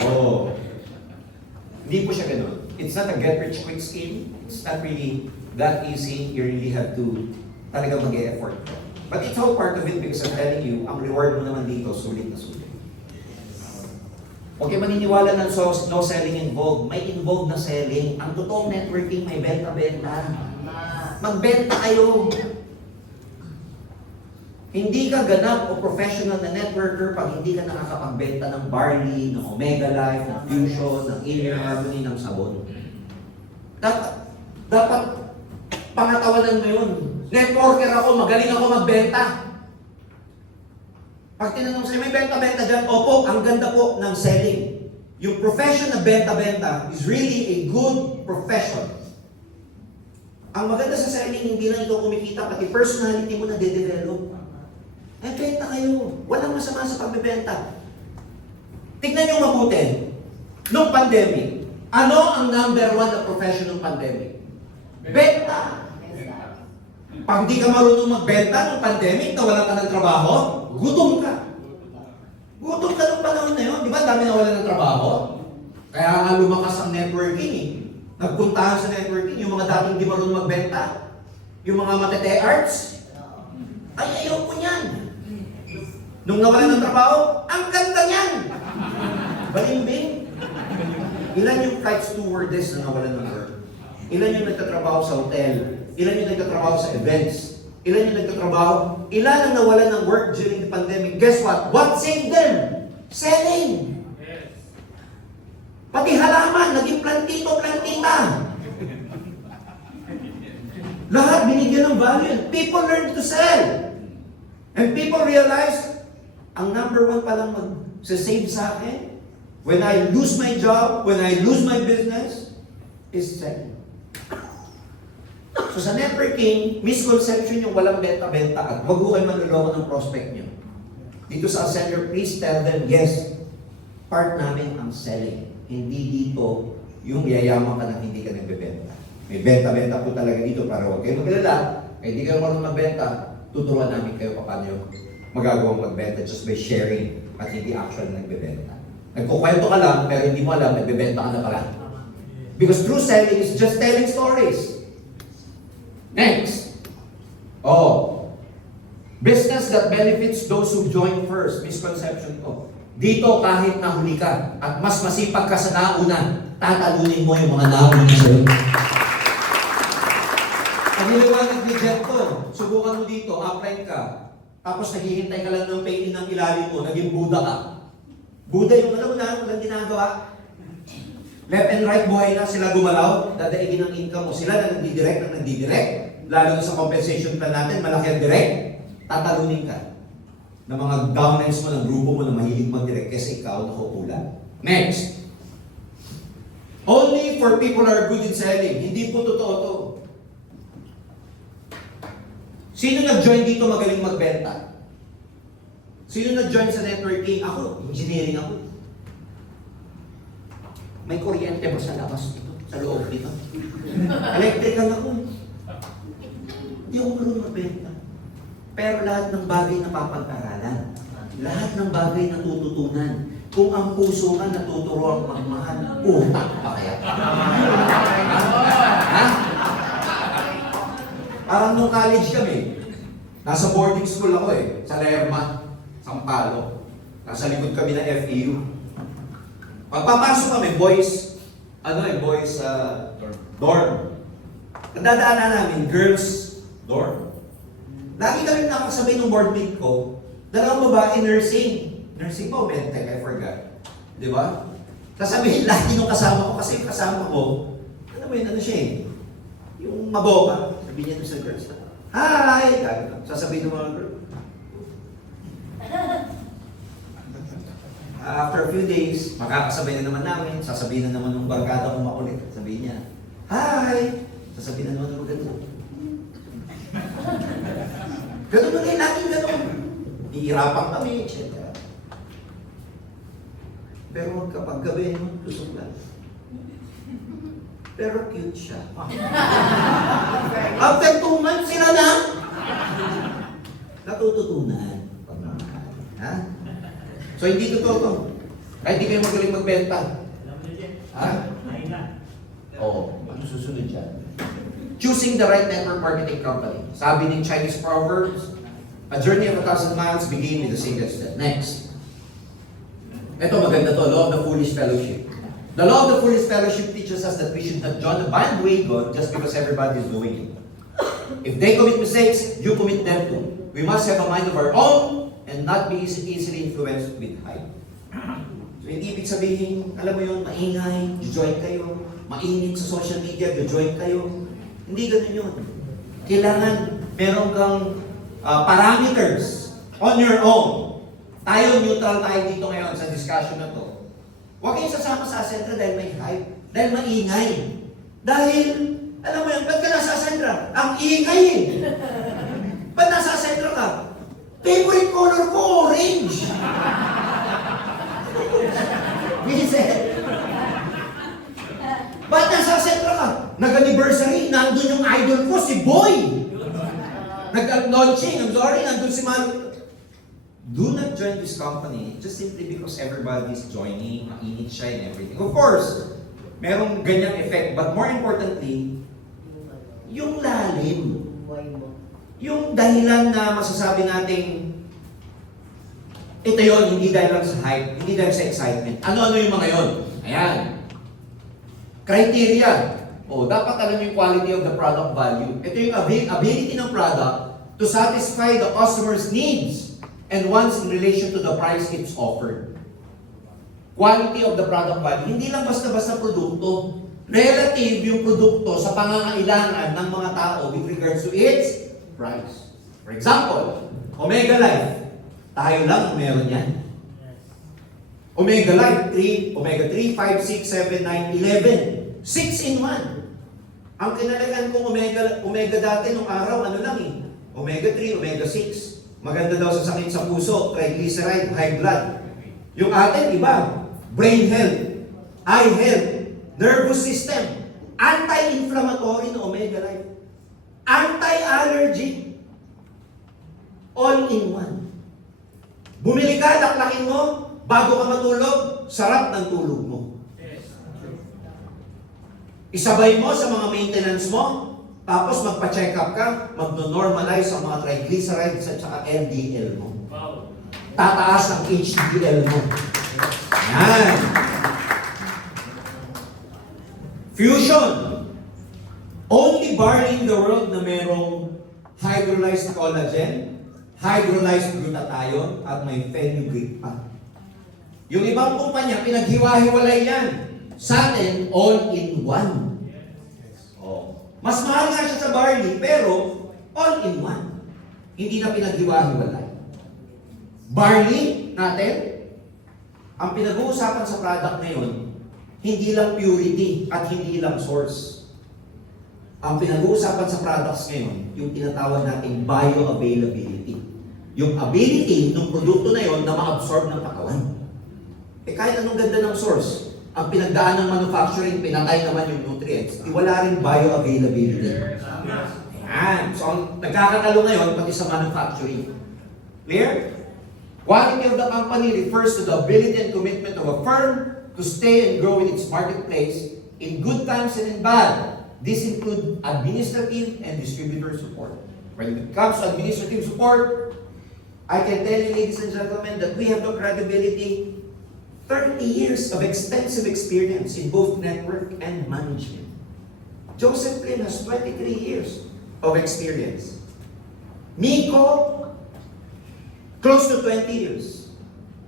Oh. Hindi po siya ganun. It's not a get-rich-quick scheme. It's not really that easy. You really have to talaga mag-e-effort. But it's all part of it because I'm telling you, ang reward mo naman dito, sulit na sulit. Okay, maniniwala ng no selling involved. May involved na selling. Ang totoong networking, may benta-benta. Magbenta kayo. Hindi ka ganap o professional na networker pag hindi ka nakakapagbenta ng barley, ng Omega Life, ng Fusion, ng Inner Harmony, ng sabon. Dapat pangatawanan mo yun. Networker ako, magaling ako magbenta. Pag tinanong sa'yo, may benta-benta dyan? Opo, ang ganda po ng selling. Yung profession na benta-benta is really a good profession. Ang maganda sa selling, hindi lang ito kumikita, pati personality mo na de-develop. Eh, benta kayo. Walang masama sa pagbebenta. Tignan nyo mabuti. Noong pandemic, ano ang number 1 na profession ng pandemic? Benta. Pag hindi ka marunong magbenta noong pandemic, nawalan ka ng trabaho, gutom ka. Gutom ka noong panahon na yun. Di ba dami nawalan ng trabaho? Kaya nga lumakas ang networking eh. Nagpuntahan sa networking, yung mga dating di marunong magbenta, yung mga matete arts, ay ayaw ko niyan. Nung nawalan ng trabaho, ang ganda niyan! Balimbing. Ilan yung flight stewardess na nawalan ng work? Ilan yung nagtatrabaho sa hotel? Ilan yung nagtatrabaho sa events? Ilan yung nagtatrabaho? Ilan ang nawalan ng work during the pandemic? Guess what? What saved them? Selling! Pati halaman, naging plantito-plantita. Lahat binigyan ng value. People learn to sell. And people realize, ang number 1 palang mag-save sa akin, when I lose my job, when I lose my business, is selling. So sa networking, misconception yung walang benta-benta at wag ko kayo manloloko ng prospect nyo. Dito sa Ascender, please tell them, yes, part namin ang selling. Hindi dito yung yayaman ka na hindi ka nagbebenta. May benta-benta po talaga dito para huwag kayo mag-alala. Kaya hindi kayo marunong magbenta, tuturuan namin kayo paano yung magagawang magbenta just by sharing at hindi actually nagbebenta. Nagkukwento ka lang, pero hindi mo alam, nagbebenta ka na pala. Because true selling is just telling stories. Next. Business that benefits those who join first. Misconception ko. Dito kahit nahuli ka at mas masipag ka sa nauna, tatalunin mo yung mga nauna sa'yo. Ang niliwanag ni Jet ko, subukan mo dito, upline ka, tapos naghihintay ka lang ng pain ng ilalim mo, naging Buddha ka. Buddha yung alam mo na, walang ginagawa. Left and right buhay na, sila gumalaw, dadaigin ang income mo. Sila na nagdidirect, lalo na sa compensation plan natin, malaki ang direct, tatalunin ka ng mga downlines mo, ng grupo mo na mahilig mag-direct kasi ikaw nakukulan. Next. Only for people who are good in selling. Hindi po totoo to. Sino nag-join dito magaling magbenta? Sino nag-join sa networking? Ako, engineering ako. May kuryente ba sa labas dito? Sa loob dito? Electrical ako. Hindi ako marunong magbenta. Pero lahat ng bagay na papag-aralan. Lahat ng bagay na tututunan. Kung ang puso ka natuturo ang magmahal, utak pa kaya? Ha? Parang nung college kami, Nasa boarding school ako sa Lerma, Sampalo. Nasa likod kami ng FEU. Pagpapasok kami, boys, dorm. Nadadaanan namin, girls dorm. Lagi kami nakasabay ng boardmate ko, dalawang babae nursing. Nursing po, medtech, I forgot. Di ba? Sasabihin lagi nung kasama ko, kasi yung kasama ko, ano siya yung maboka. Sabihin niya sa girls, hi! Sasabihin ng mga girls. After a few days, makakasabay na naman namin, sasabihin na naman ng barkada kung makulit. Sabihin niya, hi! Sasabihin na naman ng ganito. Ganun na rin natin, ganun. Iirapan kami, etc. Pero kapag gabi, tusok lang. Pero cute siya. After 2 months, sila na. Natututunan. Pagmamahal. Ha? So, hindi totoo to. Kahit di kayo magaling magbenta. Alam niyo dyan. Ha? Ayun na. Oo. Ano susunod dyan? Choosing the right network marketing company. Sabi ng Chinese proverbs, a journey of 1,000 miles begin with a single step. Next. Ito maganda to, Law of the Foolish Fellowship. The Law of the Foolish Fellowship teaches us that we should not join the bandwagon just because everybody is doing it. If they commit mistakes, you commit them too. We must have a mind of our own and not be easily influenced with hype. So, hindi ibig sabihin, alam mo yun, maingay, join kayo, mainit sa social media, join kayo. Hindi ganun yun. Kailangan meron kang parameters on your own. Tayo, neutral tayo dito ngayon sa discussion na to. Huwag kayong sasama sa Ascentra dahil may hype, dahil maingay. Dahil, alam mo yun, ba't ka nasa Ascentra? Ang ingay eh. Ba't nasa Ascentra ka? Favorite color ko, orange. Vincent. Ba't nasa Ascentra ka? Nag-anniversary, nandun yung idol ko, si Boy. Nag-launching, nandun si Manu. Do not join this company just simply because everybody's joining, mainit siya and everything. Of course, merong ganyang effect, but more importantly, yung lalim. Yung dahilan na masasabi nating ito yon, hindi dahil lang sa hype, hindi dahil sa excitement. Ano-ano yung mga yon? Ayan. Criteria. Dapat alam yung quality of the product value. Ito yung ability ng product to satisfy the customer's needs and wants in relation to the price it's offered. Quality of the product value. Hindi lang basta-basta produkto. Relative yung produkto sa pangangailangan ng mga tao with regards to its price. For example, Omega Life. Tayo lang meron yan. Omega Life, Omega 3, 5, 6, 7, 9, 11. 6 in 1. Ang kinalagan kong Omega dati nung araw, Omega 3, Omega 6. Maganda daw sa sakit sa puso, triglyceride, high blood. Yung atin, iba. Brain health, eye health, nervous system, anti-inflammatory na Omega Life, anti-allergy, all in one. Bumili ka, daklakin mo, bago ka matulog, sarap ng tulog mo. Isabay mo sa mga maintenance mo, tapos magpa-check up ka, magno-normalize ang mga triglycerides at saka LDL mo. Wow. Tataas ang HDL mo. Yan. Fusion. Only barley in the world na merong hydrolyzed collagen, hydrolyzed glutathione, at may fenugreek pa. Yung ibang kumpanya, pinaghiwa-hiwalay yan. Sa atin, all in one. Mas mahal nga siya sa barley, pero all in one. Hindi na pinaghiwa-hiwalay. Barley natin, ang pinag-uusapan sa product ngayon, hindi lang purity at hindi lang source. Ang pinag-uusapan sa products ngayon, yung tinatawag nating bioavailability. Yung ability ng produkto na yon na ma-absorb ng katawan. Kahit anong ganda ng source, ang pinagdaan ng manufacturing, pinatay naman yung nutrients, wala rin bioavailability. Ayan. So, ang nagkakatalo ngayon, pati sa manufacturing. Clear? Quality of the company refers to the ability and commitment of a firm to stay and grow in its marketplace in good times and in bad. This includes administrative and distributor support. When it comes to administrative support, I can tell you, ladies and gentlemen, that we have the credibility, 30 years of extensive experience in both network and management. Joseph Flynn has 23 years of experience. Miko, close to 20 years.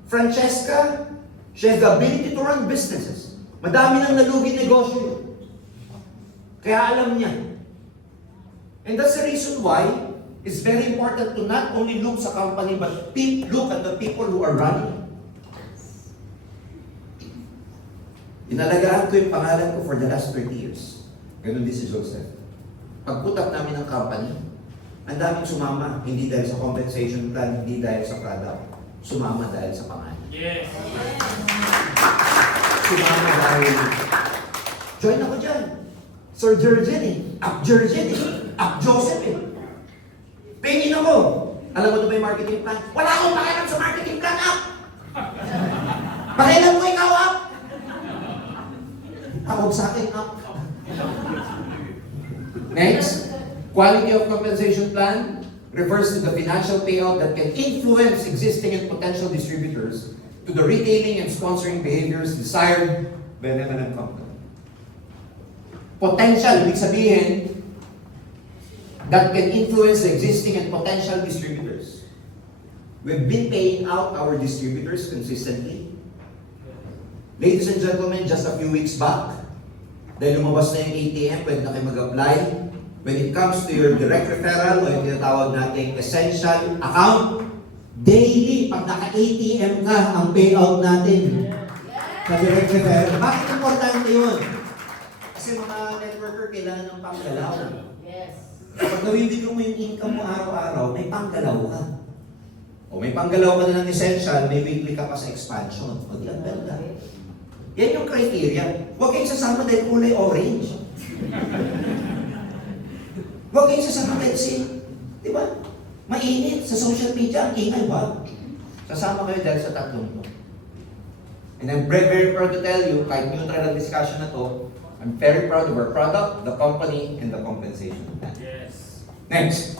Francesca, she has the ability to run businesses. Madami nang nalugi negosyo. Kaya alam niya. And that's the reason why it's very important to not only look sa company, but look at the people who are running. Inalagaan ko yung pangalan ko for the last 30 years. Ganun din si Joseph. Pag-put up namin ng company, ang daming sumama, hindi dahil sa compensation plan, hindi dahil sa product. Sumama dahil sa pangalan. Yes. Sumama dahil, join ako dyan. Sir Jurgen eh. Up Jurgen eh. Up Joseph eh. Pingin ako. Alam mo ito ba yung marketing plan? Wala akong pakialam sa marketing plan, up! Pakialam mo ikaw, up! Tawag sa akin, up. Next, quality of compensation plan refers to the financial payout that can influence existing and potential distributors to the retailing and sponsoring behaviors desired by an M&M company. Potential, ibig sabihin, that can influence the existing and potential distributors. We've been paying out our distributors consistently. Ladies and gentlemen, just a few weeks back, dahil lumabas na yung ATM, pwede na kayo mag-apply. When it comes to your direct referral o yung tinatawag nating essential account, daily, pag naka-ATM ka, ang payout natin sa direct referral. Bakit importante yun? Kasi mga networker, kailangan ng panggalaw. Yes. Pag nawibigyan mo yung income mo araw-araw, may panggalaw ka. O may panggalaw ka na ng essential, may weekly ka pa sa expansion. O di ang ganda. Yan yung criteria. Huwag kayong sasama dahil kulay orange. Huwag kayong sasama dahil di ba? Mainit sa social media, ang ingay ba? Sasama kayo dahil sa tatlong to. And I'm very, very proud to tell you, kahit neutral ang discussion na to, I'm very proud of our product, the company, and the compensation plan. Yes. Next.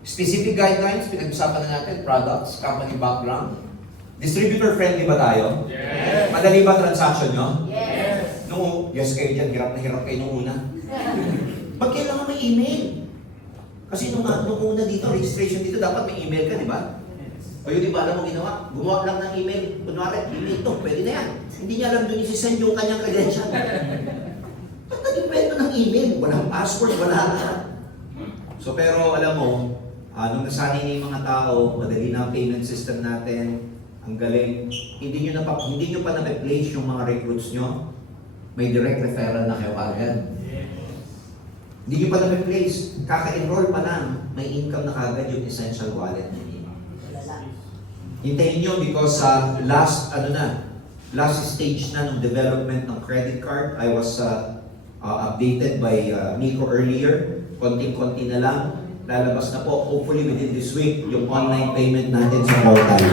Specific guidelines, pinag-usapan na natin, products, company background. Distributor-friendly ba tayo? Yes. Madali ba transaction nyo? Yes. No, yes kayo dyan, hirap na hirap kayo nung una. Ba't kailangan may email? Kasi nung una dito, registration dito, dapat may email ka, di ba? O yun, di ba alam mo ginawa? Gumawa lang ng email. Kunwari, email to, pwede na yan. Hindi niya alam doon isi-send yung kanyang credential. Ba't naging kwento ng email? Walang password, wala ka. So pero alam mo, nung nasanay na yung mga tao, madali na ang payment system natin, ang galing. Hindi nyo pa na-replace yung mga recruits nyo. May direct referral na kayo agad. Hindi nyo pa na-replace. Kaka-enroll pa lang, may income na kagad yung essential wallet ninyo. Hintayin nyo because sa last stage na ng development ng credit card, I was updated by Nico earlier. Konting-konti na lang. Lalabas na po, hopefully within this week, yung online payment natin sa portal.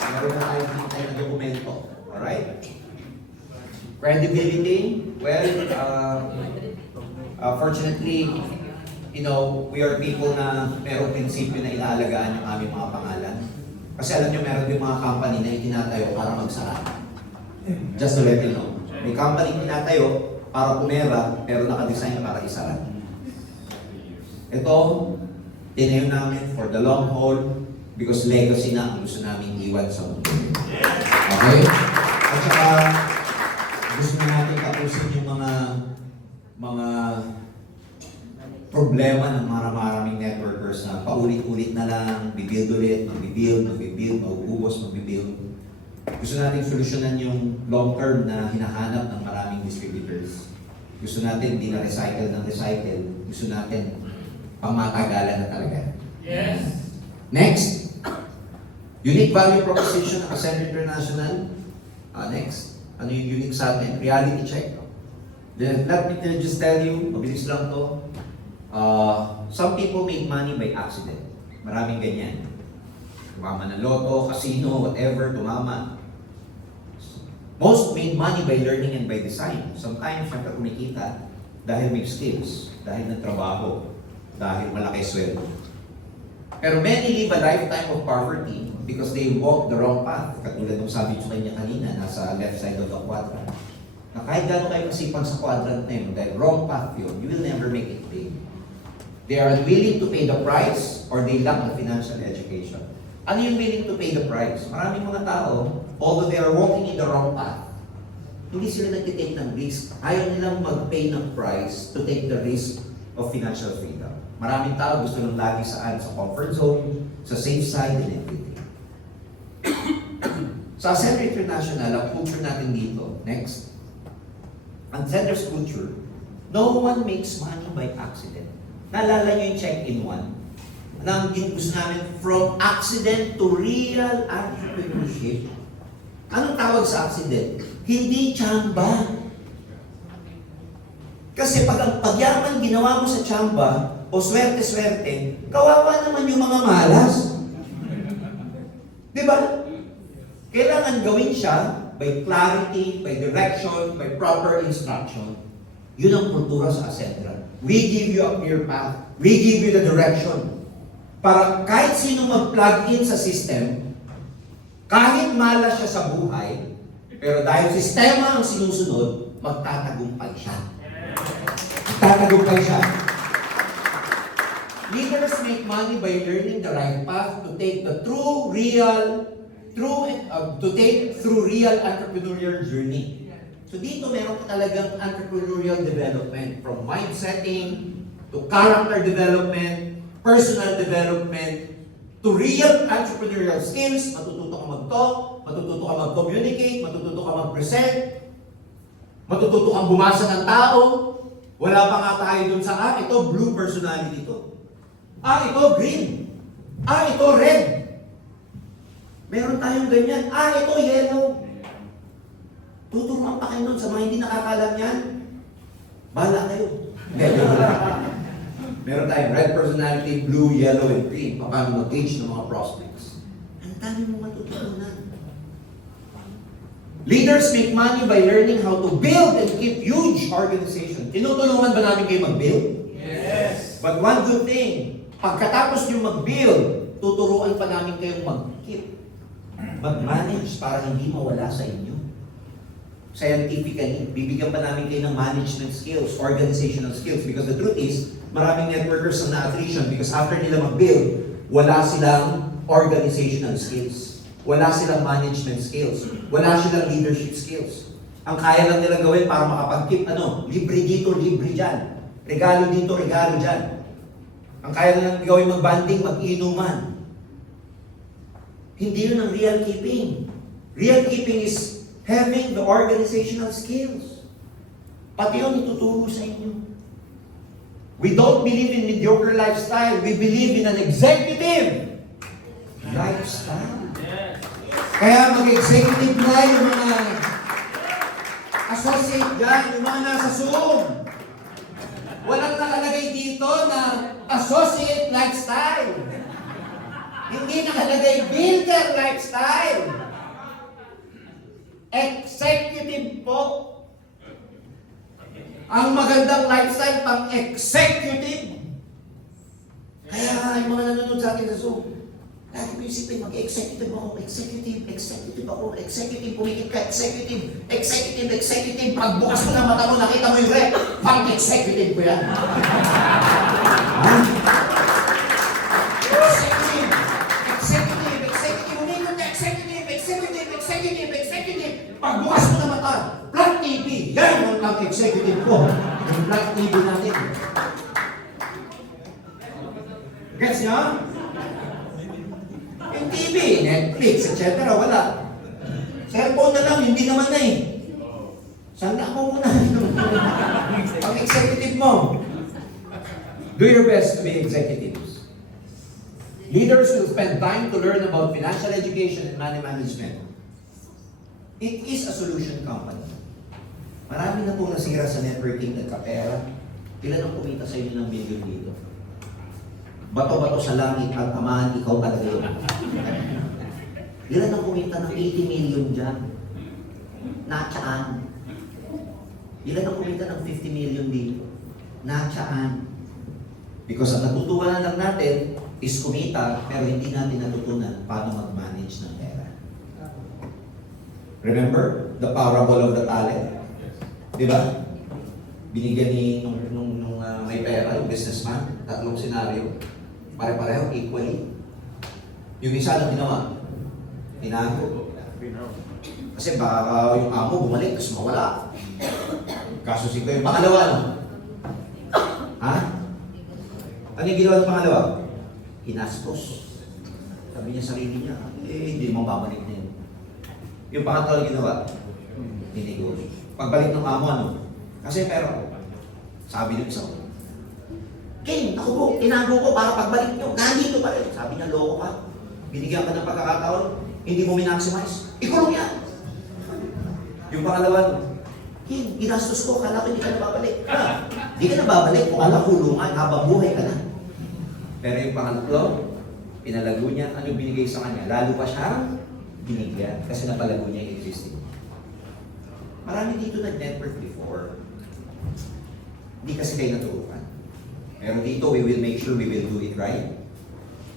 Meron na tayo hintay na dokumento. Alright? Credibility, well, fortunately, you know, we are people na merong prinsipyo na inaalagaan yung aming mga pangalan. Kasi alam nyo, meron din mga company na itinatayo para magsara. Just to let you know. May company tinatayo para pumera, pero nakadesign para isara. Ito, tinayo namin for the long haul because legacy na ang gusto namin iwan sa mundo. Okay? At saka, gusto natin tapusin yung mga problema ng maraming networkers na paulit-ulit na lang, bibuild ulit, magbibuild, mauubos, magbibuild. Gusto natin solusyonan yung long-term na hinahanap ng maraming distributors. Gusto natin hindi na recycle ng recycle. Gusto natin pangmatagalan na talaga. Yes. Next, unique value proposition ng Ascend International. Next, ano yung unique sa atin? Reality check. Then, let me just tell you, mabilis lang to. Some people make money by accident. Maraming ganyan. Tumama ng loto, casino, whatever, tumama. Most made money by learning and by design. Sometimes, syempre kumikita, Dahil may skills, dahil nagtrabaho, dahil malaki sweldo. Pero many live a lifetime of poverty because they walk the wrong path. Katulad ng sabi ko kanya kanina, nasa left side of the quadrant. Na kahit gano'n kayo masipag sa quadrant na yun, dahil wrong path yun, you will never make it big. They are willing to pay the price or they lack the financial education. Ano yung willing to pay the price? Maraming mga tao, although they are walking in the wrong path, hindi sila nag-take ng risk. Ayaw nilang mag-pay ng price to take the risk of financial freedom. Maraming tao gusto lang lagi sa comfort zone, sa safe side, and everything. Sa Center International, ang culture natin dito, next, ang Center's culture, no one makes money by accident. Naalala nyo yung check-in one? Nang gusto namin, from accident to real entrepreneurship. Anong tawag sa accident? Hindi tsamba. Kasi pag ang pagyaman ginawa mo sa tsamba, o swerte-swerte, kawawa naman yung mga malas. Di ba? Kailangan gawin siya by clarity, by direction, by proper instruction. Yun ang kultura sa Ascendra. We give you a clear path. We give you the direction. Para kahit sino mag-plug in sa system, kahit malas siya sa buhay, pero dahil sistema ang sinusunod, magtatagumpay siya. Magtatagumpay siya. Leaders make money by learning the right path to take the through real entrepreneurial journey. So dito meron ka talagang entrepreneurial development from mind setting to character development, personal development, to real entrepreneurial skills. Matututo ka mag-talk, matututo ka mag-communicate, matututo ka mag-present, matututo kang bumasa ng tao. Wala pa nga tayo dun sa, ito blue personality ito. Ito green. Ito red. Meron tayong ganyan. Ito yellow. Tuturuan pa kayo nun sa mga hindi nakakalam yan. Bahala kayo. Meron tayong red personality, blue, yellow, and green. Paano mag-gauge ng mga prospects. Ang dami mo matutunan. Leaders make money by learning how to build and keep huge organization. Tinutulungan ba namin kayo mag-build? Yes. But one good thing, pagkatapos nyo mag-build, tuturuan pa namin kayong mag-keep, mag-manage para hindi mawala sa inyo. Scientifically, bibigyan pa namin kayo ng management skills, organizational skills. Because the truth is, maraming networkers ang na-attrition because after nila mag-build, wala silang organizational skills. Wala silang management skills. Wala silang leadership skills. Ang kaya lang nila gawin para makapag-keep, libre dito, libre dyan. Regalo dito, regalo dyan. Ang kaya lang gawin mag-banding, mag-inuman. Hindi yun ang real keeping. Real keeping is having the organizational skills. Pati yun ituturo sa inyo. We don't believe in mediocre lifestyle. We believe in an executive lifestyle. Yes. Kaya mag-executive na yung mga associate dyan, yung mga nasa Zoom. Walang nakalagay dito na associate lifestyle. Hindi nakalagay builder lifestyle. Executive po. Ang magandang lifestyle pang executive. Kaya yung mga nanonood sa atin sa Zoom, lagi ko isipin, mag-executive ako, executive, pumikit ka, executive. Pagbukas mo ng mata mo, nakita mo yung rep, pang executive ko yan. Executive, umigot ka, executive. Pagbukas mo ng mata, Flat TV, yan ang pang executive ko. Yung Flat TV natin. Gets niya? Yung TV, Netflix, etc. Wala. Cellphone na lang, hindi naman na eh. Sanda mo muna. Ang executive mo. Do your best to be executives. Leaders will spend time to learn about financial education and money management. It is a solution company. Marami na pong nasira sa networking, nagkapera. Ilan ang kumita sa inyo ng million dito? Bato-bato sa langit at amahan, ikaw talaga yun. Ilan ang kumita ng 80 million dyan? Natsaan. Ilan ang kumita ng 50 million dito? natsaan. Because ang natutunan lang natin is kumita, pero hindi natin natutunan paano mag-manage ng pera. Remember the parable of the talent? Di ba? Binigyan ni nung may pera, yung businessman, 3 senaryo. Pare-pareho, equally. Yung isa na ginawa, tinago. Kasi baka yung amo bumalik, tapos mawala. Kasusin ko yung pangalawa, no? Ha? Ano yung ginawa ng pangalawa? Hinastos. Sabi niya sarili niya, hindi mo babalik na yun. Yung pangatlo ginawa, ninegosyo. Pagbalik ng amo, ano? Kasi pero, sabi ng isa, King, ako po, tinago ko para pagbalik nyo, nandito pa rin. Sabi niya, loko ka. Binigyan ka ng pagkakataon, hindi mo minaximize. Ikulong yan. Yung pangalawa, King, ginastos ko, kala ko hindi ka na babalik. Hindi ka na babalik kung alam kulungan, habang buhay ka na. Pero yung pangatlo, pinalago niya, ano binigay sa kanya? Lalo pa siya binigyan kasi napalago niya yung existing. Marami dito nag-network before. Hindi kasi kayo naturukan. Pero dito, we will make sure we will do it right.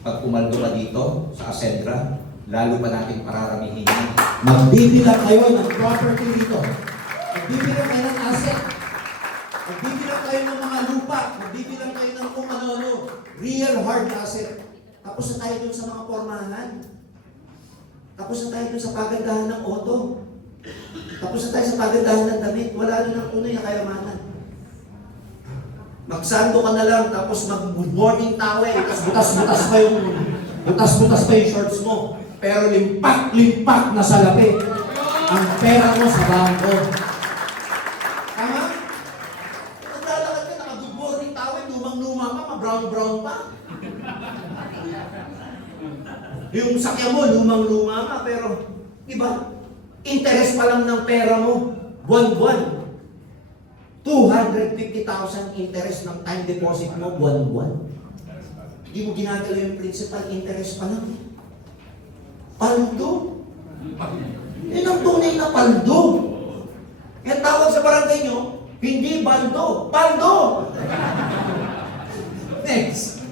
Pag pumaldo ka dito sa Ascendra, lalo pa natin pararamihin yan. Magbibilang kayo ng property dito. Magbibilang kayo ng asset. Magbibilang kayo ng mga lupa. Magbibilang kayo ng kung ano-ano. Real hard asset. Tapos na tayo dun sa mga pormahan. Tapos na tayo dun sa pagandahan ng auto. Tapos na tayo sa pagandahan ng damit. Wala na ng uno yung kayamanan. Magsando ka na lang, tapos mag-good morning towel, tapos butas-butas pa yung shorts mo. Pero limpak na salapi ang pera mo sa bangko. Tama? Naglalakad ka, naka-good morning towel, lumang-luma pa, ma-brown-brown pa. Yung sakya mo, lumang-luma ka, pero, di ba? Interest pa lang ng pera mo, buwan-buwan. 250,000 interest ng time deposit mo, buwan-buwan. Hindi mo ginagalaw yung principal interest pa lang. Paldo. Yan ang tunay na paldo. Yan tawag sa barangay nyo, hindi baldo, paldo. Next.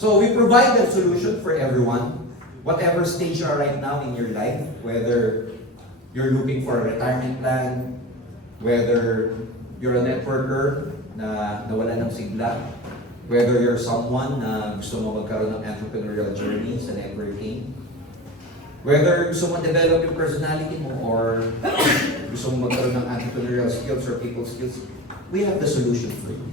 So we provide a solution for everyone, whatever stage you are right now in your life, whether you're looking for a retirement plan, whether you're a networker na nawala ng sigla, whether you're someone na gusto mo magkaroon ng entrepreneurial journey sa networking, whether gusto mo develop yung personality mo or gusto mo magkaroon ng entrepreneurial skills or people skills, we have the solution for you.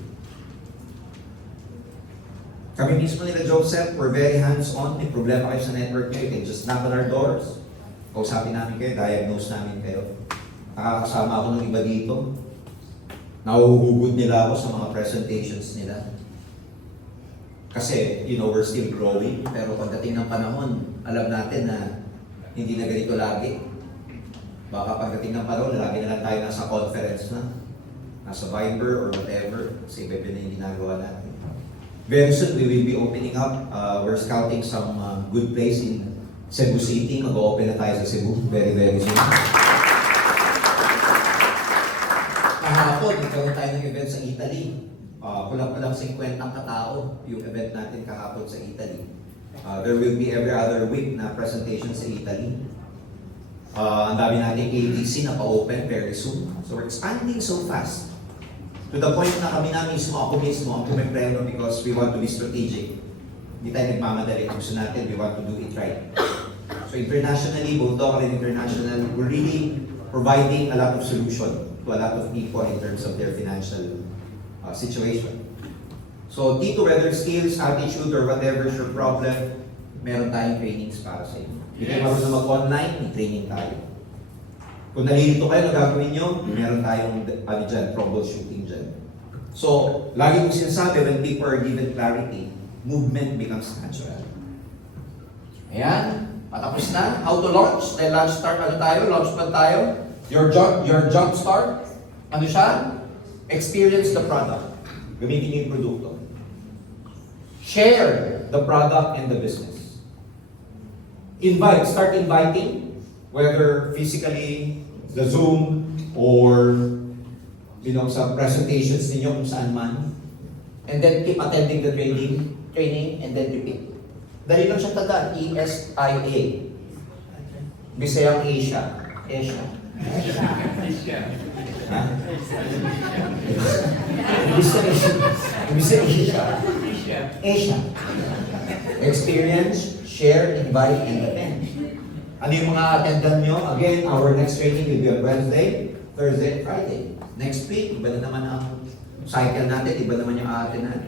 Kami mismo nila Joseph, we're very hands-on. May problema kayo sa network nyo, you can just knock on our doors. Kausapin namin kayo, diagnose namin kayo. Nakakasama ako ng iba dito. Nahuhugot nila ako sa mga presentations nila. Kasi, we're still growing. Pero pagdating ng panahon, alam natin na hindi na ganito lagi. Baka pagdating ng panahon, lagi na lang tayo nasa conference na. Nasa Viber or whatever. Kasi iba na yung ginagawa natin. Very soon, we will be opening up. We're scouting some good place in Cebu City. Mag-open na tayo sa Cebu. Very, very soon. Kahapon, nagkaroon tayo ng event sa Italy. Kulang-kulang 50 katao yung event natin kahapon sa Italy. There will be every other week na presentation sa Italy. Ang dami natin ADC na pa-open very soon. So we're expanding so fast. To the point na kami na mismo, ako mismo, ang pumipreno because we want to be strategic. Hindi tayo nagmamadali. Gusto natin, we want to do it right. So internationally, both local and international, we're really providing a lot of solution to a lot of people in terms of their financial situation. So dito, whether skills, attitude, or whatever is your problem, meron tayong trainings para sa inyo. Hindi kayo marunong mag-online, may training tayo. Kung nalilito kayo, ano gagawin nyo? Meron tayong troubleshooting dyan. So, lagi kong sinasabi, when people are given clarity, movement becomes natural. Ayan, patapos na. How to launch? Dahil launch start, launchpad tayo. Your jump start, ano siya? Experience the product. Gamitin niyo yung produkto. Share the product and the business. Start inviting, whether physically, the Zoom, or sa presentations ninyo kung saan man. And then keep attending the training, and then repeat. Dali lang siya tandaan, ESIA. Bisayang Asia. Asia. Ha? Bisayang Asia. Experience, share, invite, and attend. Ano yung mga attendant nyo? Again, our next training will be on Wednesday, Thursday, and Friday. Next week, iba na naman ang cycle natin, iba naman yung aatenan.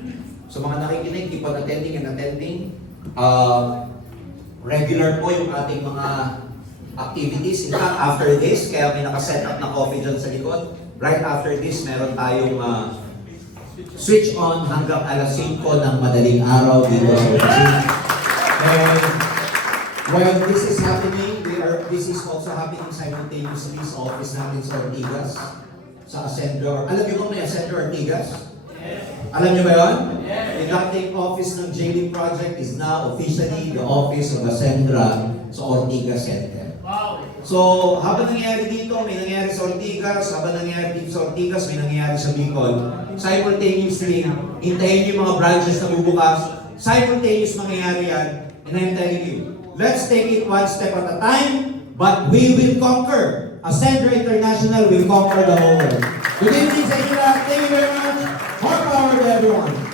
So mga nakikinig, keep on attending and attending. Regular po yung ating mga activities. In fact, after this, kaya may nakaset up na coffee dyan sa likod. Right after this, meron tayong switch on hanggang alas 5 ng madaling araw dito sa opisina. And while this is happening, this is also happening simultaneously sa office natin sa Ortigas, sa Ascendro. Alam niyo kung may Ascendro Ortigas? Yes. Alam niyo ba yun? Yes. The dating office ng JLIN Project is now officially the office of Ascendra sa Ortigas Center. Wow. So, habang nangyayari dito, may nangyayari sa Ortigas, habang nangyayari dito sa Ortigas, may nangyayari sa Bicol. Simultaneously, hintayin niyo yung mga branches na bubukas. Simultaneous mangyayari yan. And I'm telling you, let's take it one step at a time, but we will conquer. Ascendra International will conquer the whole world. Good evening sa inyo lahat. Thank you very much. More power to everyone.